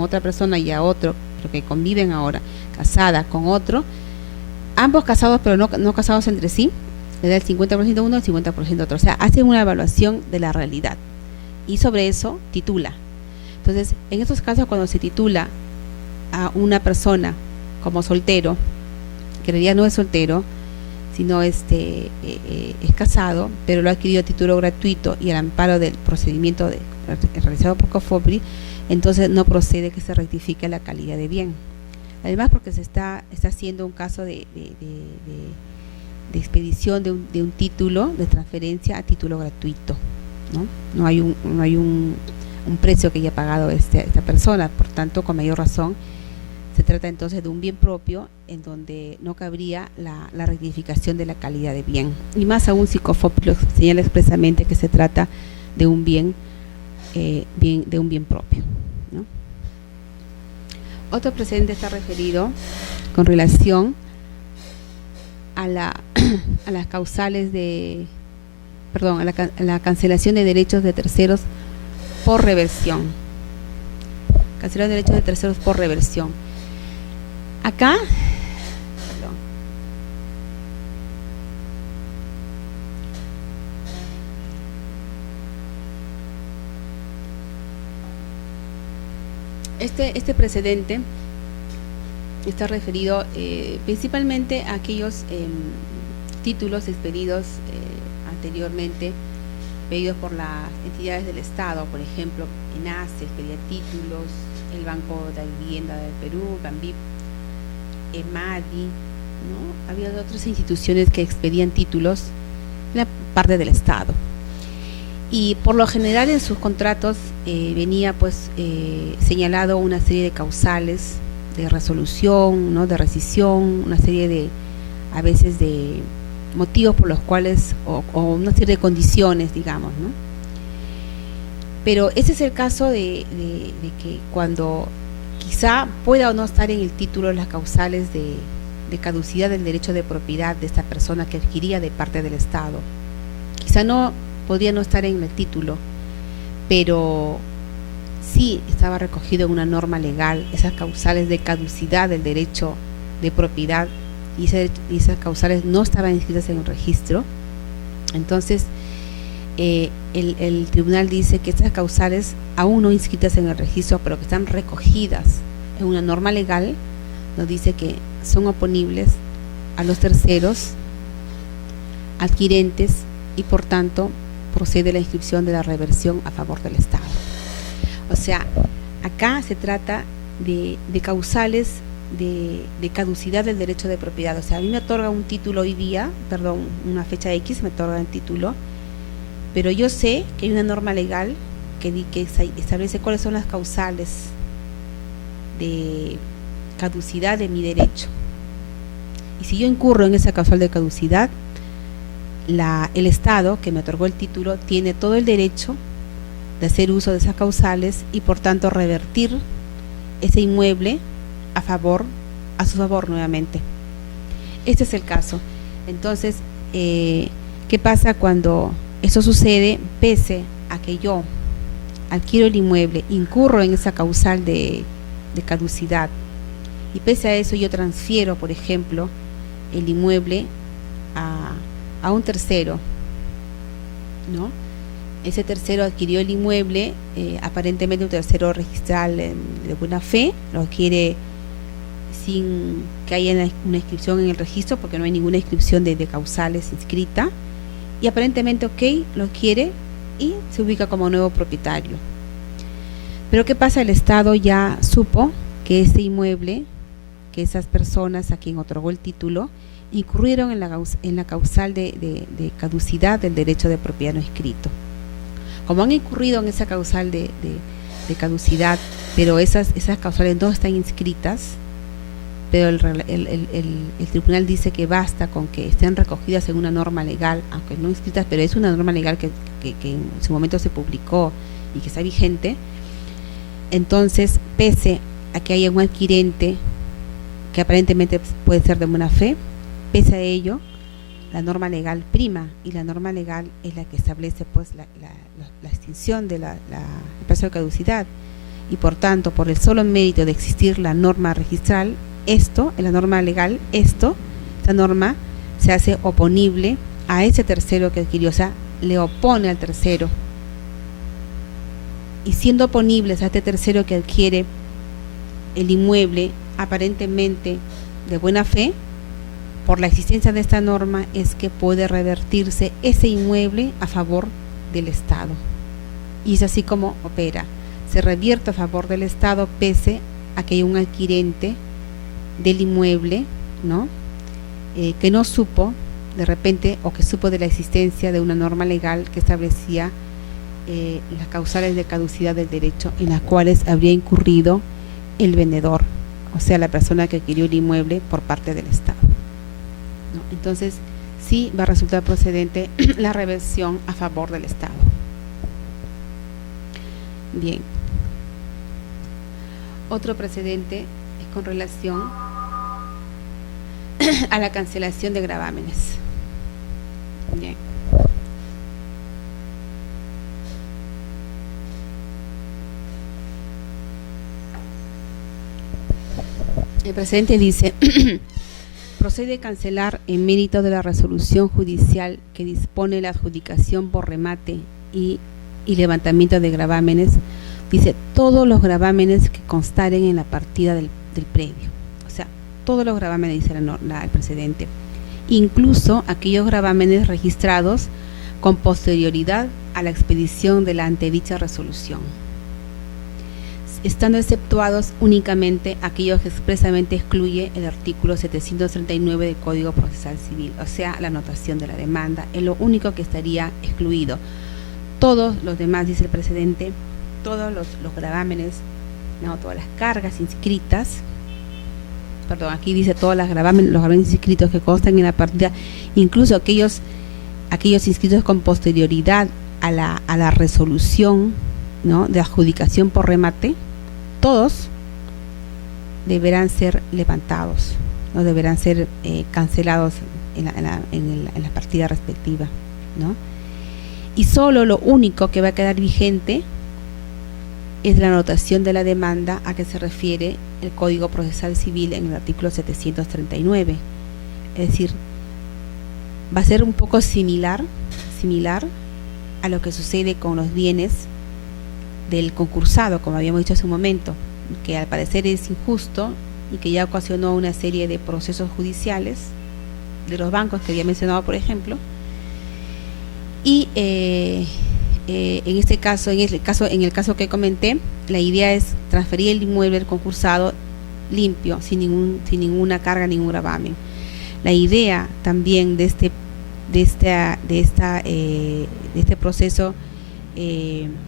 otra persona y a otro, porque conviven ahora, casada con otro, ambos casados pero no casados entre sí, le da el 50% uno y el 50% otro. O sea, hace una evaluación de la realidad y sobre eso titula. Entonces, en estos casos, cuando se titula a una persona como soltero, que en realidad no es soltero, sino es casado, pero lo ha adquirido a título gratuito y al amparo del procedimiento realizado por COFOPRI, entonces no procede que se rectifique la calidad de bien. Además, porque se está haciendo un caso de expedición de un título de transferencia a título gratuito, ¿no? No hay un precio que haya pagado esta persona, por tanto, con mayor razón, se trata entonces de un bien propio en donde no cabría la rectificación de la calidad de bien. Y más aún si COFOPRI lo señala expresamente que se trata de un bien propio, ¿no? Otro precedente está referido con relación a las causales a la cancelación de derechos de terceros por reversión. Cancelación de derechos de terceros por reversión. Acá, perdón, este precedente está referido principalmente a aquellos títulos expedidos anteriormente, pedidos por las entidades del Estado. Por ejemplo, ENACE pedía títulos, el Banco de Vivienda del Perú, BANVIP, EMADI, ¿no? Había otras instituciones que expedían títulos en la parte del Estado. Y por lo general en sus contratos venía pues señalado una serie de causales de resolución, ¿no? De rescisión, una serie de, a veces, de motivos por los cuales, o una serie de condiciones, digamos, ¿no? Pero ese es el caso de que cuando quizá pueda o no estar en el título las causales de caducidad del derecho de propiedad de esta persona que adquiría de parte del Estado. Quizá no podría no estar en el título, pero sí estaba recogido en una norma legal esas causales de caducidad del derecho de propiedad, y esas causales no estaban inscritas en el registro. Entonces el tribunal dice que estas causales, aún no inscritas en el registro, pero que están recogidas en una norma legal, nos dice que son oponibles a los terceros adquirentes y por tanto procede la inscripción de la reversión a favor del Estado. O sea, acá se trata de causales de caducidad del derecho de propiedad. O sea, a mí me otorga un título hoy día, perdón, una fecha X me otorga el título, pero yo sé que hay una norma legal que establece cuáles son las causales de caducidad de mi derecho. Y si yo incurro en esa causal de caducidad, el Estado que me otorgó el título tiene todo el derecho de hacer uso de esas causales y por tanto revertir ese inmueble a su favor nuevamente. Este es el caso. Entonces, ¿qué pasa cuando eso sucede? Pese a que yo adquiero el inmueble, incurro en esa causal de caducidad, y pese a eso yo transfiero, por ejemplo, el inmueble a un tercero, ¿no? Ese tercero adquirió el inmueble, aparentemente un tercero registral de buena fe, lo adquiere sin que haya una inscripción en el registro, porque no hay ninguna inscripción de causales inscrita, y aparentemente lo adquiere y se ubica como nuevo propietario. Pero ¿qué pasa? El Estado ya supo que ese inmueble, que esas personas a quien otorgó el título, incurrieron en la causal de caducidad del derecho de propiedad no inscrito. Como han incurrido en esa causal de caducidad, pero esas causales no están inscritas, pero el tribunal dice que basta con que estén recogidas en una norma legal, aunque no inscritas, pero es una norma legal que en su momento se publicó y que está vigente. Entonces, pese a que haya un adquirente que aparentemente puede ser de buena fe, pese a ello, la norma legal prima, y la norma legal es la que establece pues la extinción de el plazo de caducidad, y por tanto, por el solo mérito de existir la norma registral, en la norma legal, esta norma se hace oponible a ese tercero que adquirió, o sea, le opone al tercero. Y siendo oponibles a este tercero que adquiere el inmueble aparentemente de buena fe, por la existencia de esta norma es que puede revertirse ese inmueble a favor del Estado. Y es así como opera. Se revierte a favor del Estado pese a que hay un adquirente del inmueble, ¿no? Que no supo de repente, o que supo de la existencia de una norma legal que establecía las causales de caducidad del derecho en las cuales habría incurrido el vendedor, o sea, la persona que adquirió el inmueble por parte del Estado, ¿no? Entonces, sí va a resultar procedente la reversión a favor del Estado. Bien. Otro precedente es con relación a la cancelación de gravámenes. Bien. El presidente dice, procede a cancelar en mérito de la resolución judicial que dispone la adjudicación por remate y levantamiento de gravámenes, dice todos los gravámenes que constaren en la partida del predio. O sea, todos los gravámenes, dice el presidente, incluso aquellos gravámenes registrados con posterioridad a la expedición de la antedicha resolución, estando exceptuados únicamente aquellos que expresamente excluye el artículo 739 del Código Procesal Civil, o sea, la anotación de la demanda, es lo único que estaría excluido. Todos los demás, dice el presidente, todos los gravámenes, no, todas las cargas inscritas, perdón, aquí dice todos los gravámenes inscritos que constan en la partida, incluso aquellos inscritos con posterioridad a la resolución, ¿no?, de adjudicación por remate, todos deberán ser levantados, no deberán ser cancelados en la partida respectiva, ¿no? Y solo lo único que va a quedar vigente es la anotación de la demanda a que se refiere el Código Procesal Civil en el artículo 739. Es decir, va a ser un poco similar a lo que sucede con los bienes del concursado, como habíamos dicho hace un momento, que al parecer es injusto y que ya ocasionó una serie de procesos judiciales de los bancos que había mencionado, por ejemplo. Y en el caso que comenté, la idea es transferir el inmueble del concursado limpio, sin ninguna carga, ningún gravamen. La idea también de este proceso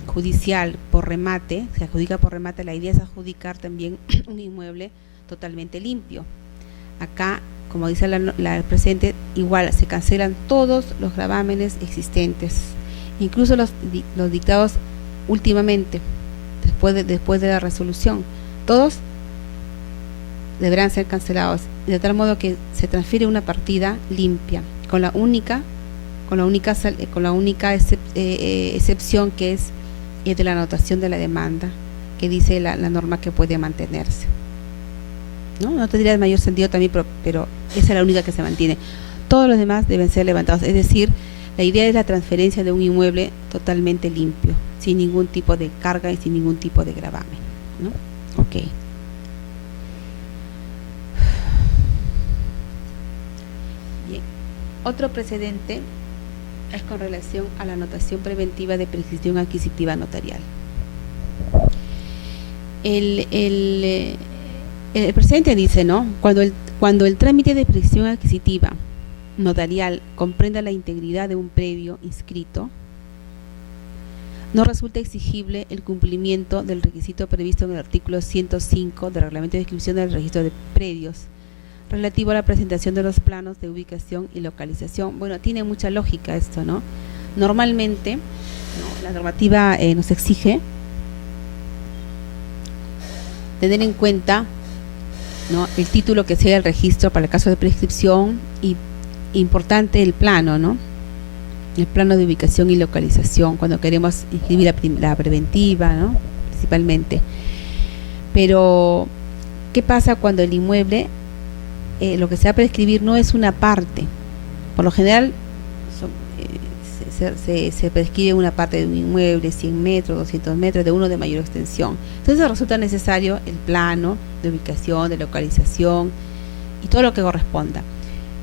judicial por remate, se adjudica por remate, la idea es adjudicar también un inmueble totalmente limpio. Acá, como dice el presidente, igual se cancelan todos los gravámenes existentes, incluso los dictados últimamente, después de la resolución, todos deberán ser cancelados, de tal modo que se transfiere una partida limpia, con la única excepción que es de la anotación de la demanda, que dice la norma que puede mantenerse. No tendría el mayor sentido también, pero esa es la única que se mantiene. Todos los demás deben ser levantados, es decir, la idea es la transferencia de un inmueble totalmente limpio, sin ningún tipo de carga y sin ningún tipo de gravamen, ¿no? Ok. Bien. Otro precedente es con relación a la anotación preventiva de prescripción adquisitiva notarial. El presidente dice, ¿no?, cuando el trámite de prescripción adquisitiva notarial comprenda la integridad de un predio inscrito, no resulta exigible el cumplimiento del requisito previsto en el artículo 105 del Reglamento de Inscripción del Registro de Predios, relativo a la presentación de los planos de ubicación y localización. Bueno, tiene mucha lógica esto, ¿no? Normalmente, ¿no?, la normativa nos exige tener en cuenta, ¿no?, el título que sea el registro para el caso de prescripción, y importante el plano, ¿no?, el plano de ubicación y localización cuando queremos inscribir la preventiva, ¿no?, principalmente. Pero ¿qué pasa cuando el inmueble, lo que se va a prescribir no es una parte? Por lo general se prescribe una parte de un inmueble, 100 metros, 200 metros, de uno de mayor extensión. Entonces resulta necesario el plano de ubicación, de localización y todo lo que corresponda.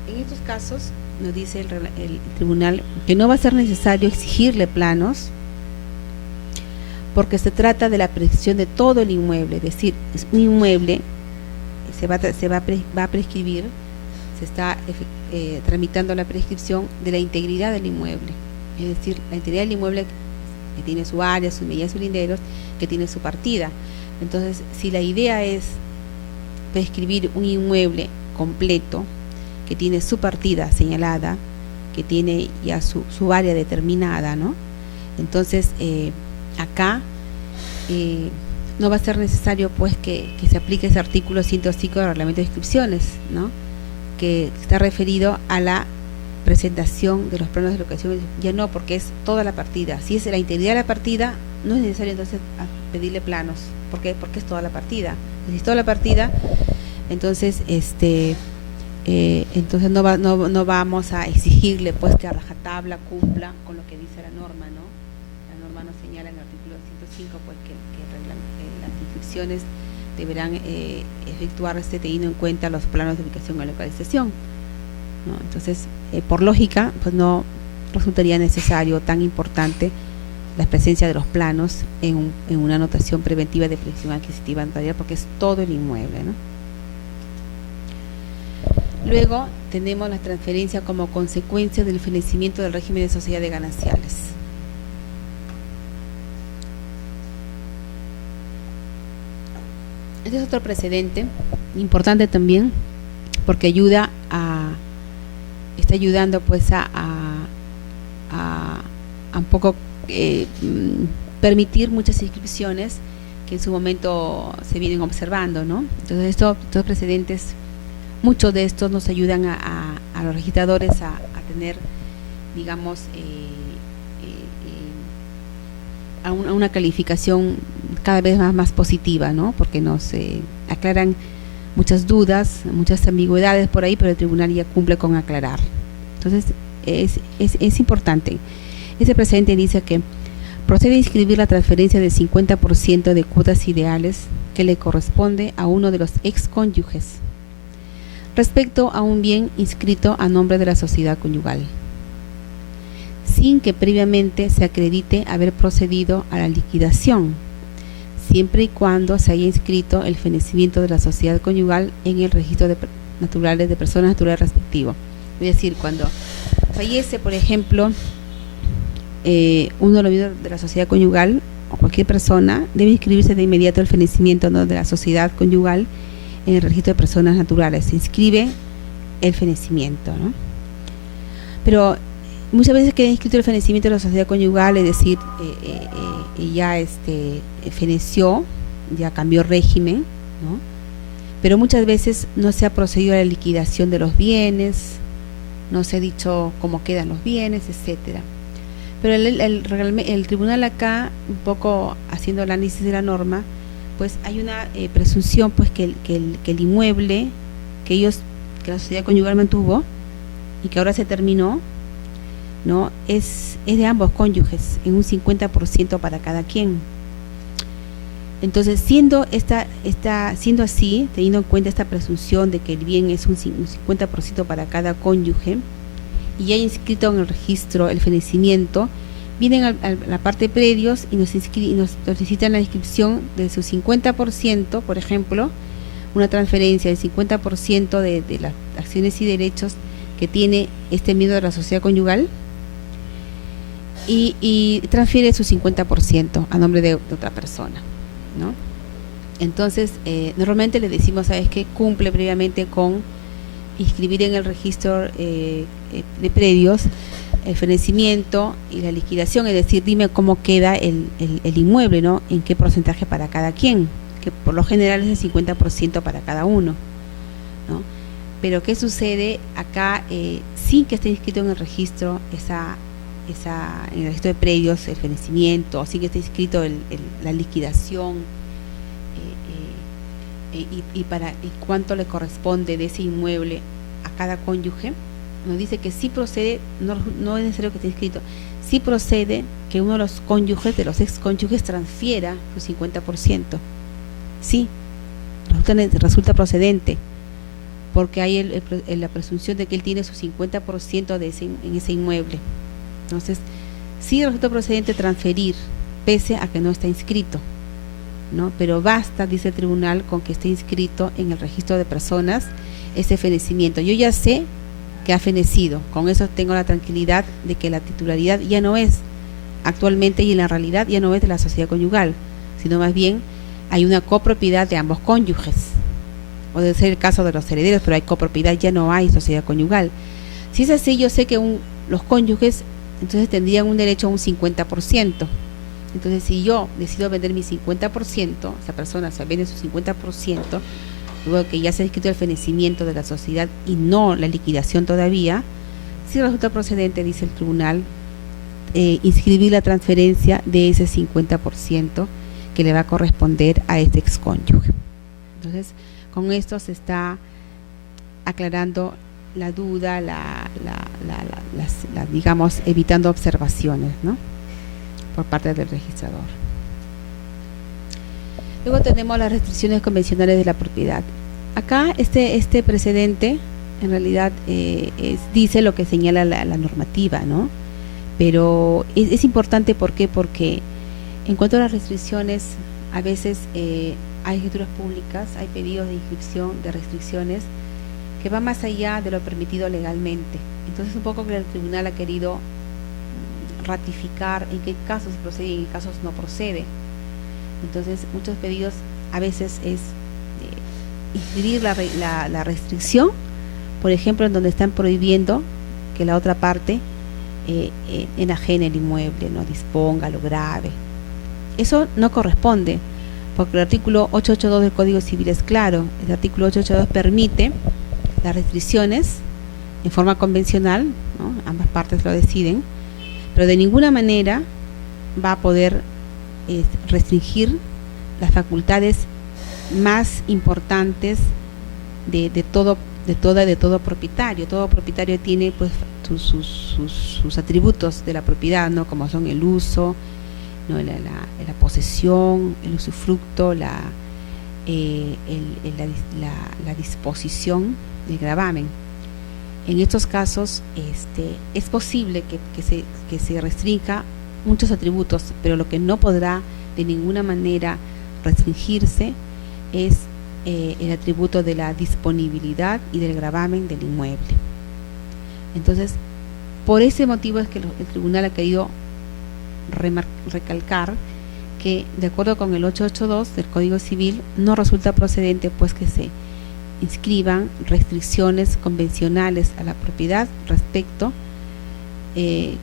En estos casos nos dice el tribunal que no va a ser necesario exigirle planos, porque se trata de la prescripción de todo el inmueble, es decir, es un inmueble, va a prescribir, se está tramitando la prescripción de la integridad del inmueble, es decir, la integridad del inmueble que tiene su área, sus medidas, sus linderos, que tiene su partida. Entonces, si la idea es prescribir un inmueble completo, que tiene su partida señalada, que tiene ya su área determinada, ¿no?, entonces acá no va a ser necesario pues que se aplique ese artículo 105 del Reglamento de Inscripciones, ¿no?, que está referido a la presentación de los planos de locación. Ya no, porque es toda la partida. Si es la integridad de la partida, no es necesario entonces pedirle planos. ¿Por qué? Porque es toda la partida. Si es toda la partida, Entonces, entonces no vamos a exigirle pues que a rajatabla cumpla con lo que dice la norma, ¿no? La norma nos señala en el artículo 105 pues que las inscripciones deberán efectuarse teniendo en cuenta los planos de ubicación y localización, ¿no? Entonces, por lógica, pues no resultaría necesario, tan importante, la presencia de los planos en una anotación preventiva de previsión adquisitiva notarial, porque es todo el inmueble, ¿no? Luego tenemos la transferencia como consecuencia del fenecimiento del régimen de sociedades gananciales. Este es otro precedente importante también, porque está ayudando pues a un poco permitir muchas inscripciones que en su momento se vienen observando, ¿no? Entonces estos precedentes, muchos de estos nos ayudan a los registradores a tener, digamos, a una calificación cada vez más positiva, ¿no? Porque nos aclaran muchas dudas, muchas ambigüedades por ahí, pero el tribunal ya cumple con aclarar. Entonces es importante. Ese precedente dice que procede a inscribir la transferencia del 50% de cuotas ideales que le corresponde a uno de los excónyuges respecto a un bien inscrito a nombre de la sociedad conyugal, sin que previamente se acredite haber procedido a la liquidación, siempre y cuando se haya inscrito el fenecimiento de la sociedad conyugal en el registro de personas naturales respectivo. Es decir, cuando fallece, por ejemplo, uno de los miembros de la sociedad conyugal o cualquier persona, debe inscribirse de inmediato el fenecimiento, ¿no?, de la sociedad conyugal en el registro de personas naturales. Se inscribe el fenecimiento, ¿no? Pero muchas veces queda inscrito el fenecimiento de la sociedad conyugal, es decir, ya feneció, ya cambió régimen, ¿no? Pero muchas veces no se ha procedido a la liquidación de los bienes, no se ha dicho cómo quedan los bienes, etcétera. Pero el tribunal acá, un poco haciendo el análisis de la norma, pues hay una presunción pues que el inmueble que la sociedad conyugal mantuvo y que ahora se terminó, ¿no?, es de ambos cónyuges en un 50% para cada quien. Entonces, siendo así, teniendo en cuenta esta presunción de que el bien es un 50% para cada cónyuge, y ya inscrito en el registro el fenecimiento, vienen a la parte de predios y nos solicitan la inscripción de su 50%, por ejemplo, una transferencia del 50% de las acciones y derechos que tiene este miembro de la sociedad conyugal, y transfiere su 50% a nombre de otra persona, ¿no? Entonces, normalmente le decimos, ¿sabes qué? Cumple previamente con inscribir en el registro de predios el fenecimiento y la liquidación, es decir, dime cómo queda el inmueble, ¿no?, en qué porcentaje para cada quien, que por lo general es el 50% para cada uno, ¿no? Pero ¿qué sucede acá? Sin que esté inscrito en el registro en el registro de predios el fenecimiento, o sin que esté inscrito la liquidación, y cuánto le corresponde de ese inmueble a cada cónyuge, nos dice que sí procede, no es necesario que esté inscrito, sí procede que uno de los cónyuges, de los excónyuges, transfiera su 50%. Sí, resulta procedente, porque hay la presunción de que él tiene su 50% en ese inmueble. Entonces, sí resulta procedente transferir, pese a que no está inscrito, ¿no? Pero basta, dice el tribunal, con que esté inscrito en el registro de personas ese fenecimiento. Yo ya sé que ha fenecido, con eso tengo la tranquilidad de que la titularidad ya no es actualmente, y en la realidad ya no es de la sociedad conyugal, sino más bien hay una copropiedad de ambos cónyuges, o debe ser el caso de los herederos, pero hay copropiedad, ya no hay sociedad conyugal. Si es así, yo sé que los cónyuges entonces tendrían un derecho a un 50%. Entonces, si yo decido vender mi 50%, esa persona se vende su 50%, luego que ya se ha escrito el fenecimiento de la sociedad y no la liquidación todavía, sí resulta procedente, dice el tribunal, inscribir la transferencia de ese 50% que le va a corresponder a este excónyuge. Entonces, Con esto se está aclarando la duda, digamos, evitando observaciones, ¿no?, por parte del registrador. Luego tenemos las restricciones convencionales de la propiedad. Acá este precedente en realidad dice lo que señala la normativa, ¿no? Pero es importante, ¿por qué? Porque en cuanto a las restricciones, a veces hay escrituras públicas, hay pedidos de inscripción de restricciones que van más allá de lo permitido legalmente. Entonces, un poco que el tribunal ha querido ratificar en qué casos procede y en qué casos no procede. Entonces, muchos pedidos a veces es inscribir la restricción, por ejemplo, en donde están prohibiendo que la otra parte enajene el inmueble, no disponga, lo grave. Eso no corresponde, porque el artículo 882 del Código Civil es claro. El artículo 882 permite las restricciones en forma convencional, ¿no?, ambas partes lo deciden, pero de ninguna manera va a poder restringir las facultades más importantes de todo propietario. Todo propietario tiene pues sus atributos de la propiedad, ¿no?, como son el uso, ¿no?, la posesión, el usufructo, la disposición del gravamen. En estos casos es posible que se restrinja muchos atributos, pero lo que no podrá de ninguna manera restringirse es el atributo de la disponibilidad y del gravamen del inmueble. Entonces, por ese motivo es que el tribunal ha querido recalcar que, de acuerdo con el 882 del Código Civil, no resulta procedente pues que se inscriban restricciones convencionales a la propiedad respecto de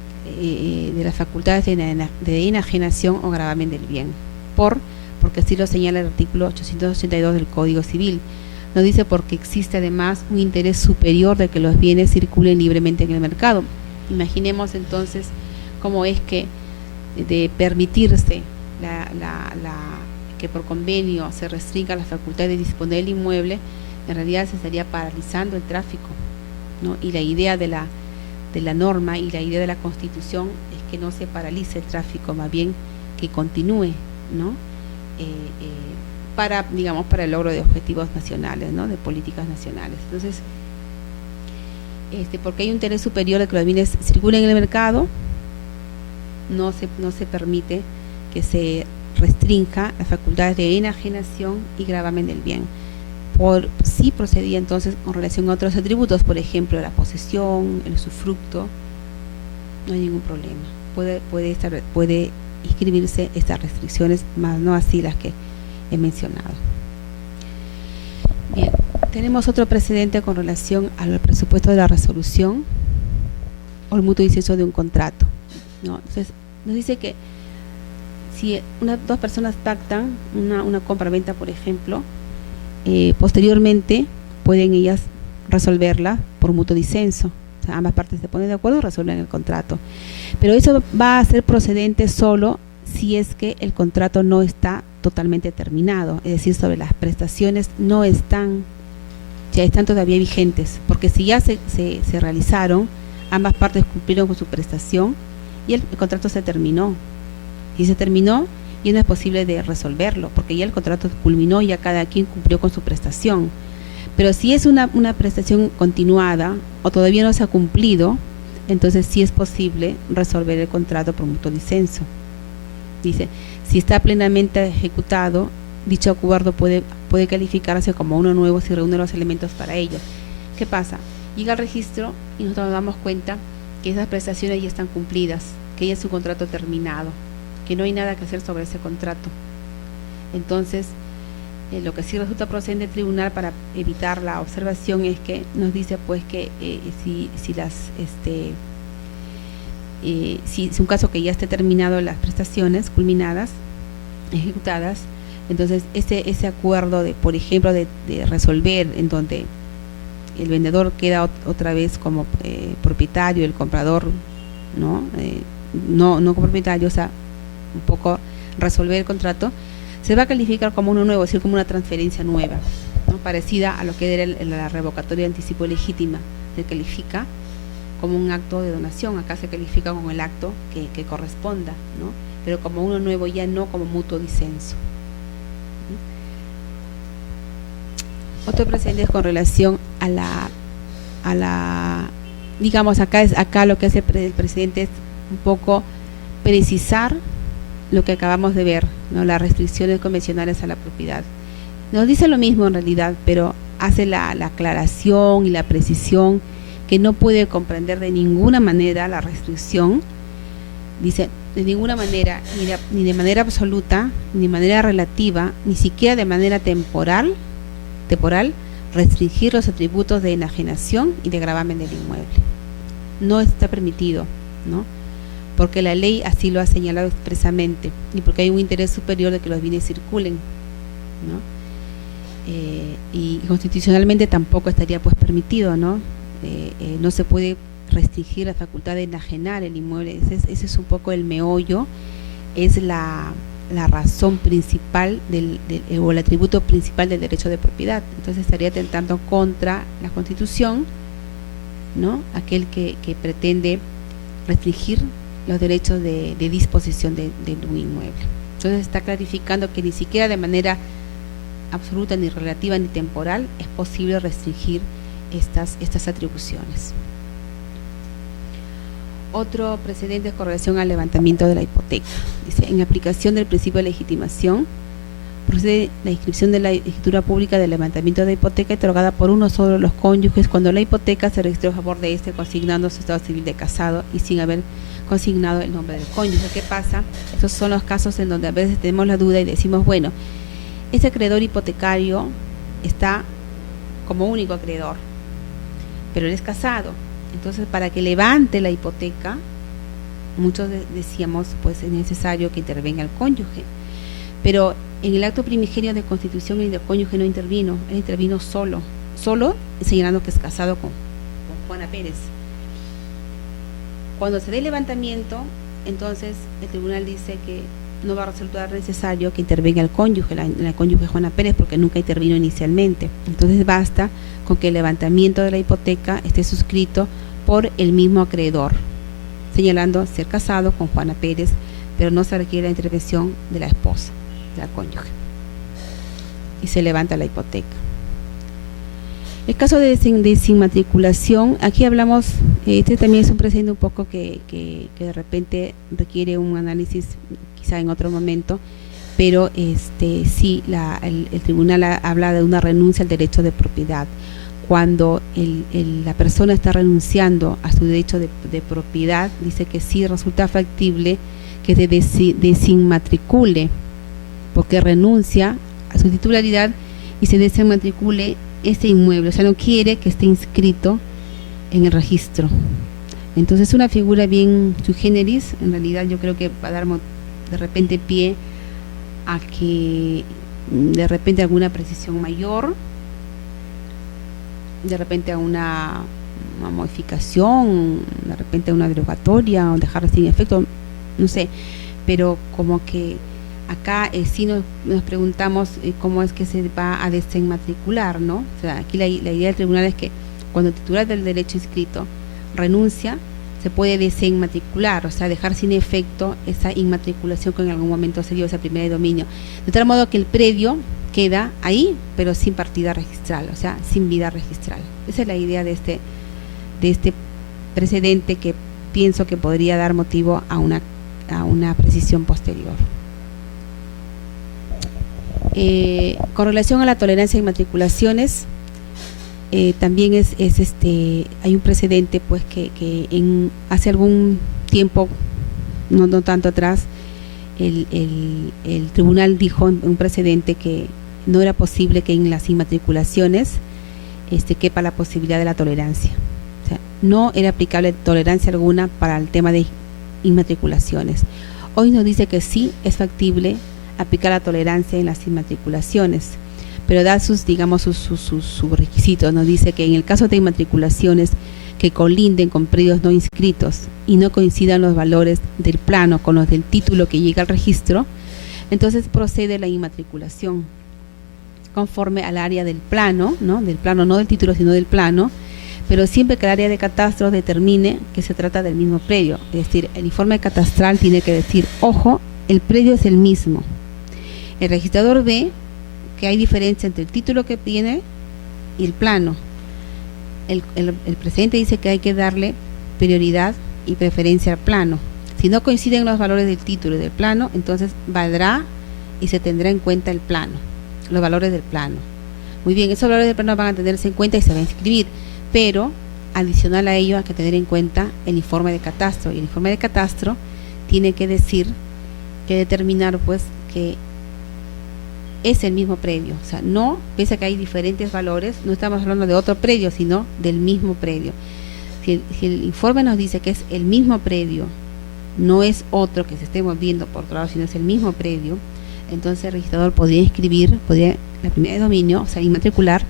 las facultades de enajenación o gravamen del bien, porque así lo señala el artículo 882 del Código Civil. Nos dice porque existe además un interés superior de que los bienes circulen libremente en el mercado. Imaginemos entonces cómo es que de permitirse que por convenio se restringa la facultad de disponer el inmueble, en realidad se estaría paralizando el tráfico, ¿no? Y la idea de la norma y la idea de la Constitución es que no se paralice el tráfico, más bien que continúe, ¿no?, para el logro de objetivos nacionales, ¿no?, de políticas nacionales. Entonces, porque hay un interés superior de que los bienes circulen en el mercado, no se permite que se restrinja las facultades de enajenación y gravamen del bien. Sí procedía entonces con relación a otros atributos, por ejemplo, la posesión, el usufructo, no hay ningún problema. Puede inscribirse estas restricciones, más no así las que he mencionado. Bien, tenemos otro precedente con relación al presupuesto de la resolución o el mutuo disenso de un contrato, ¿no? Entonces, nos dice que si dos personas pactan una compra-venta, por ejemplo, posteriormente pueden ellas resolverla por mutuo disenso. O sea, ambas partes se ponen de acuerdo y resuelven el contrato. Pero eso va a ser procedente solo si es que el contrato no está totalmente terminado, es decir, sobre las prestaciones ya están todavía vigentes, porque si ya se realizaron, ambas partes cumplieron con su prestación y el contrato se terminó. Si se terminó, ya no es posible de resolverlo, porque ya el contrato culminó y ya cada quien cumplió con su prestación. Pero si es una prestación continuada o todavía no se ha cumplido, entonces sí es posible resolver el contrato por mutuo disenso. Dice, si está plenamente ejecutado, dicho acuerdo puede calificarse como uno nuevo si reúne los elementos para ello. ¿Qué pasa? Llega al registro y nosotros nos damos cuenta que esas prestaciones ya están cumplidas, que ya es un contrato terminado, que no hay nada que hacer sobre ese contrato. Entonces, lo que sí resulta procedente del tribunal para evitar la observación es que nos dice pues que si es un caso que ya esté terminado las prestaciones culminadas, ejecutadas, entonces ese acuerdo por ejemplo de resolver, en donde el vendedor queda otra vez como propietario, el comprador no como propietario, o sea, un poco resolver el contrato, se va a calificar como uno nuevo, es decir, como una transferencia nueva. ¿no? Parecida a lo que era la revocatoria de anticipo legítima, se califica como un acto de donación, acá se califica como el acto que corresponda, ¿no? Pero como uno nuevo, ya no como mutuo disenso. Otro precedente es con relación a la digamos, acá lo que hace el presidente es un poco precisar lo que acabamos de ver, ¿no? Las restricciones convencionales a la propiedad. Nos dice lo mismo en realidad, pero hace la aclaración y la precisión que no puede comprender de ninguna manera la restricción. Dice, de ninguna manera, ni de manera absoluta, ni de manera relativa, ni siquiera de manera temporal, restringir los atributos de enajenación y de gravamen del inmueble. No está permitido, ¿no? Porque la ley así lo ha señalado expresamente y porque hay un interés superior de que los bienes circulen, ¿no? Y constitucionalmente tampoco estaría pues permitido, ¿no? No se puede restringir la facultad de enajenar el inmueble. Ese es un poco el meollo, es la razón principal o el atributo principal del derecho de propiedad. Entonces estaría atentando contra la Constitución, ¿no? Aquel que pretende restringir los derechos de disposición de un inmueble. Entonces está clarificando que ni siquiera de manera absoluta, ni relativa, ni temporal es posible restringir estas atribuciones. Otro precedente es con relación al levantamiento de la hipoteca. Dice, en aplicación del principio de legitimación, procede la inscripción de la escritura pública del levantamiento de hipoteca otorgada por uno solo de los cónyuges cuando la hipoteca se registró a favor de este consignando su estado civil de casado y sin haber consignado el nombre del cónyuge. ¿Qué pasa? Estos son los casos en donde a veces tenemos la duda y decimos, bueno, ese acreedor hipotecario está como único acreedor, pero él es casado. Entonces, para que levante la hipoteca, muchos decíamos, pues es necesario que intervenga el cónyuge. Pero en el acto primigenio de constitución el cónyuge no intervino, él intervino solo señalando que es casado con Juana Pérez. Cuando se dé el levantamiento, entonces el tribunal dice que no va a resultar necesario que intervenga el cónyuge, la cónyuge Juana Pérez, porque nunca intervino inicialmente. Entonces basta con que el levantamiento de la hipoteca esté suscrito por el mismo acreedor, señalando ser casado con Juana Pérez, pero no se requiere la intervención de la esposa, de la cónyuge, y se levanta la hipoteca. El caso de desinmatriculación, aquí hablamos, este también es un precedente un poco que de repente requiere un análisis quizá en otro momento, pero sí, el tribunal habla de una renuncia al derecho de propiedad. Cuando la persona está renunciando a su derecho de propiedad, dice que sí resulta factible que se desinmatricule, porque renuncia a su titularidad y se desinmatricule ese inmueble, o sea, no quiere que esté inscrito en el registro. Entonces es una figura bien sui generis. En realidad yo creo que va a dar de repente pie a que de repente alguna precisión mayor, de repente a una modificación, de repente a una derogatoria o dejarla sin efecto, no sé, pero como que acá sí nos preguntamos cómo es que se va a desenmatricular, ¿no? O sea, aquí la idea del tribunal es que cuando el titular del derecho inscrito renuncia, se puede desenmatricular, o sea, dejar sin efecto esa inmatriculación que en algún momento se dio, esa primera de dominio, de tal modo que el predio queda ahí, pero sin partida registral, o sea, sin vida registral. Esa es la idea de este precedente que pienso que podría dar motivo a una precisión posterior. Con relación a la tolerancia en matriculaciones, también hay un precedente pues que hace algún tiempo, no tanto atrás, el tribunal dijo en un precedente que no era posible que en las inmatriculaciones quepa la posibilidad de la tolerancia. O sea, no era aplicable tolerancia alguna para el tema de inmatriculaciones. Hoy nos dice que sí es factible aplicar la tolerancia en las inmatriculaciones, pero da sus requisitos. Nos dice que en el caso de inmatriculaciones que colinden con predios no inscritos y no coincidan los valores del plano con los del título que llega al registro, entonces procede la inmatriculación. conforme al área del plano, ¿no? Del plano, no del título, sino del plano, pero siempre que el área de catastro determine que se trata del mismo predio. Es decir, el informe catastral tiene que decir, ojo, el predio es el mismo. El registrador ve que hay diferencia entre el título que tiene y el plano. El precedente dice que hay que darle prioridad y preferencia al plano. Si no coinciden los valores del título y del plano, entonces valdrá y se tendrá en cuenta el plano, los valores del plano. Muy bien, esos valores del plano van a tenerse en cuenta y se van a inscribir, pero adicional a ello hay que tener en cuenta el informe de catastro, y el informe de catastro tiene que decir, que determinar pues que es el mismo predio, o sea, no, pese a que hay diferentes valores, no estamos hablando de otro predio, sino del mismo predio. Si el informe nos dice que es el mismo predio, no es otro que se esté moviendo por otro lado, sino es el mismo predio, entonces el registrador podría inscribir, la primera de dominio, o sea, inmatricular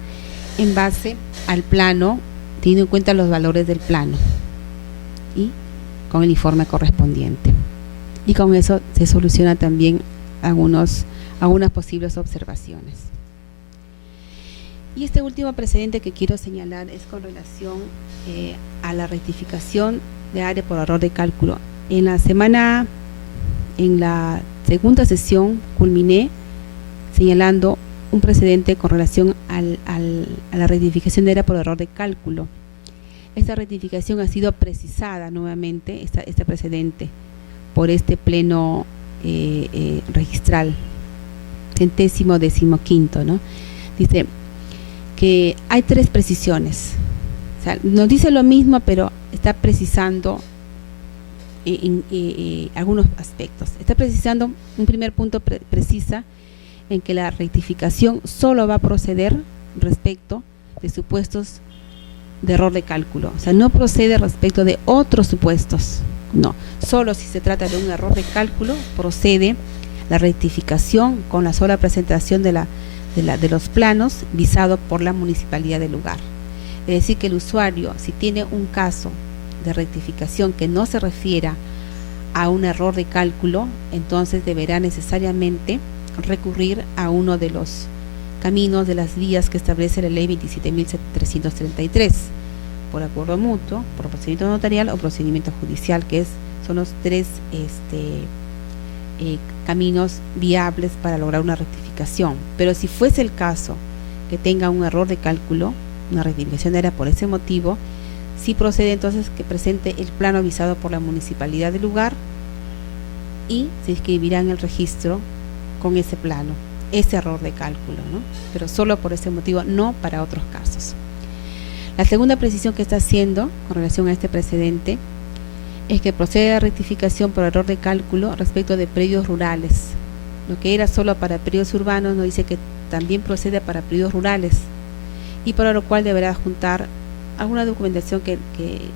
en base al plano, teniendo en cuenta los valores del plano y con el informe correspondiente. Y con eso se soluciona también algunas posibles observaciones. Y este último precedente que quiero señalar es con relación a la rectificación de área por error de cálculo. En la segunda sesión culminé señalando un precedente con relación a la rectificación de área por error de cálculo. Esta rectificación ha sido precisada nuevamente, este precedente, por este pleno registral, 115º, ¿no? Dice que hay 3 precisiones. O sea, nos dice lo mismo, pero está precisando algunos aspectos. Está precisando, un primer punto precisa en que la rectificación solo va a proceder respecto de supuestos de error de cálculo. O sea, no procede respecto de otros supuestos. No, solo si se trata de un error de cálculo procede la rectificación con la sola presentación de los planos visados por la municipalidad del lugar. Es decir, que el usuario, si tiene un caso de rectificación que no se refiera a un error de cálculo, entonces deberá necesariamente recurrir a uno de los caminos de las vías que establece la ley 27.333, por acuerdo mutuo, por procedimiento notarial o procedimiento judicial, que son los 3 caminos viables para lograr una rectificación. Pero si fuese el caso que tenga un error de cálculo, una rectificación era por ese motivo, sí procede entonces que presente el plano avisado por la municipalidad del lugar y se inscribirá en el registro con ese plano, ese error de cálculo, ¿no? Pero solo por ese motivo, no para otros casos. La segunda precisión que está haciendo con relación a este precedente es que procede a rectificación por error de cálculo respecto de predios rurales. Lo que era solo para predios urbanos nos dice que también procede para predios rurales, y para lo cual deberá juntar alguna documentación que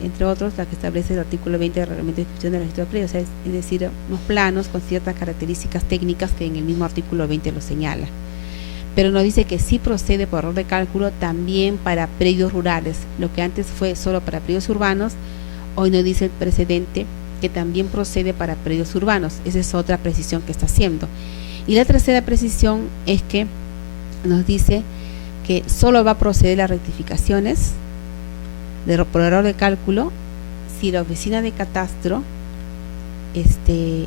entre otros, la que establece el artículo 20 del reglamento de inscripción del registro de predios, es decir, unos planos con ciertas características técnicas que en el mismo artículo 20 lo señala. Pero nos dice que sí procede por error de cálculo también para predios rurales. Lo que antes fue solo para predios urbanos, hoy nos dice el precedente que también procede para predios urbanos. Esa es otra precisión que está haciendo. Y la tercera precisión es que nos dice que solo va a proceder las rectificaciones por error de cálculo si la oficina de catastro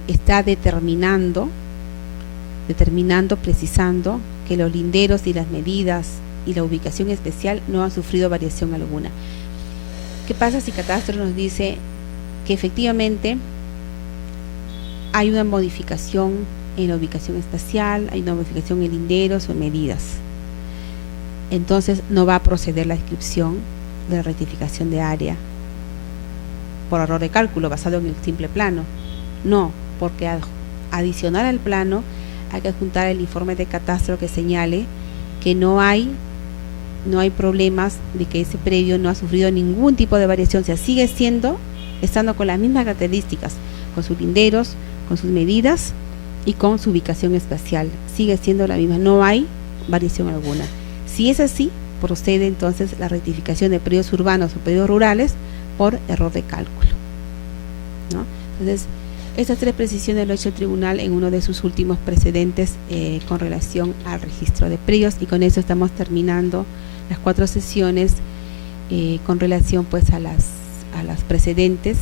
está determinando, precisando que los linderos y las medidas y la ubicación especial no han sufrido variación alguna. ¿Qué pasa si catastro nos dice que efectivamente hay una modificación en la ubicación espacial, hay una modificación en linderos o en medidas? Entonces no va a proceder la inscripción de la rectificación de área por error de cálculo basado en el simple plano. No, porque adicional al plano hay que adjuntar el informe de catastro que señale que no hay problemas de que ese predio no ha sufrido ningún tipo de variación, o sea, sigue estando con las mismas características, con sus linderos, con sus medidas y con su ubicación espacial, sigue siendo la misma, no hay variación alguna. Si es así, procede entonces la rectificación de predios urbanos o predios rurales por error de cálculo, ¿no? Entonces, Estas 3 precisiones lo ha hecho el tribunal en uno de sus últimos precedentes con relación al registro de predios, y con eso estamos terminando las 4 sesiones con relación pues a las precedentes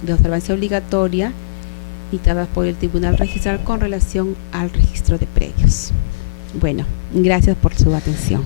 de observancia obligatoria dictadas por el Tribunal Registral con relación al registro de predios. Bueno, gracias por su atención.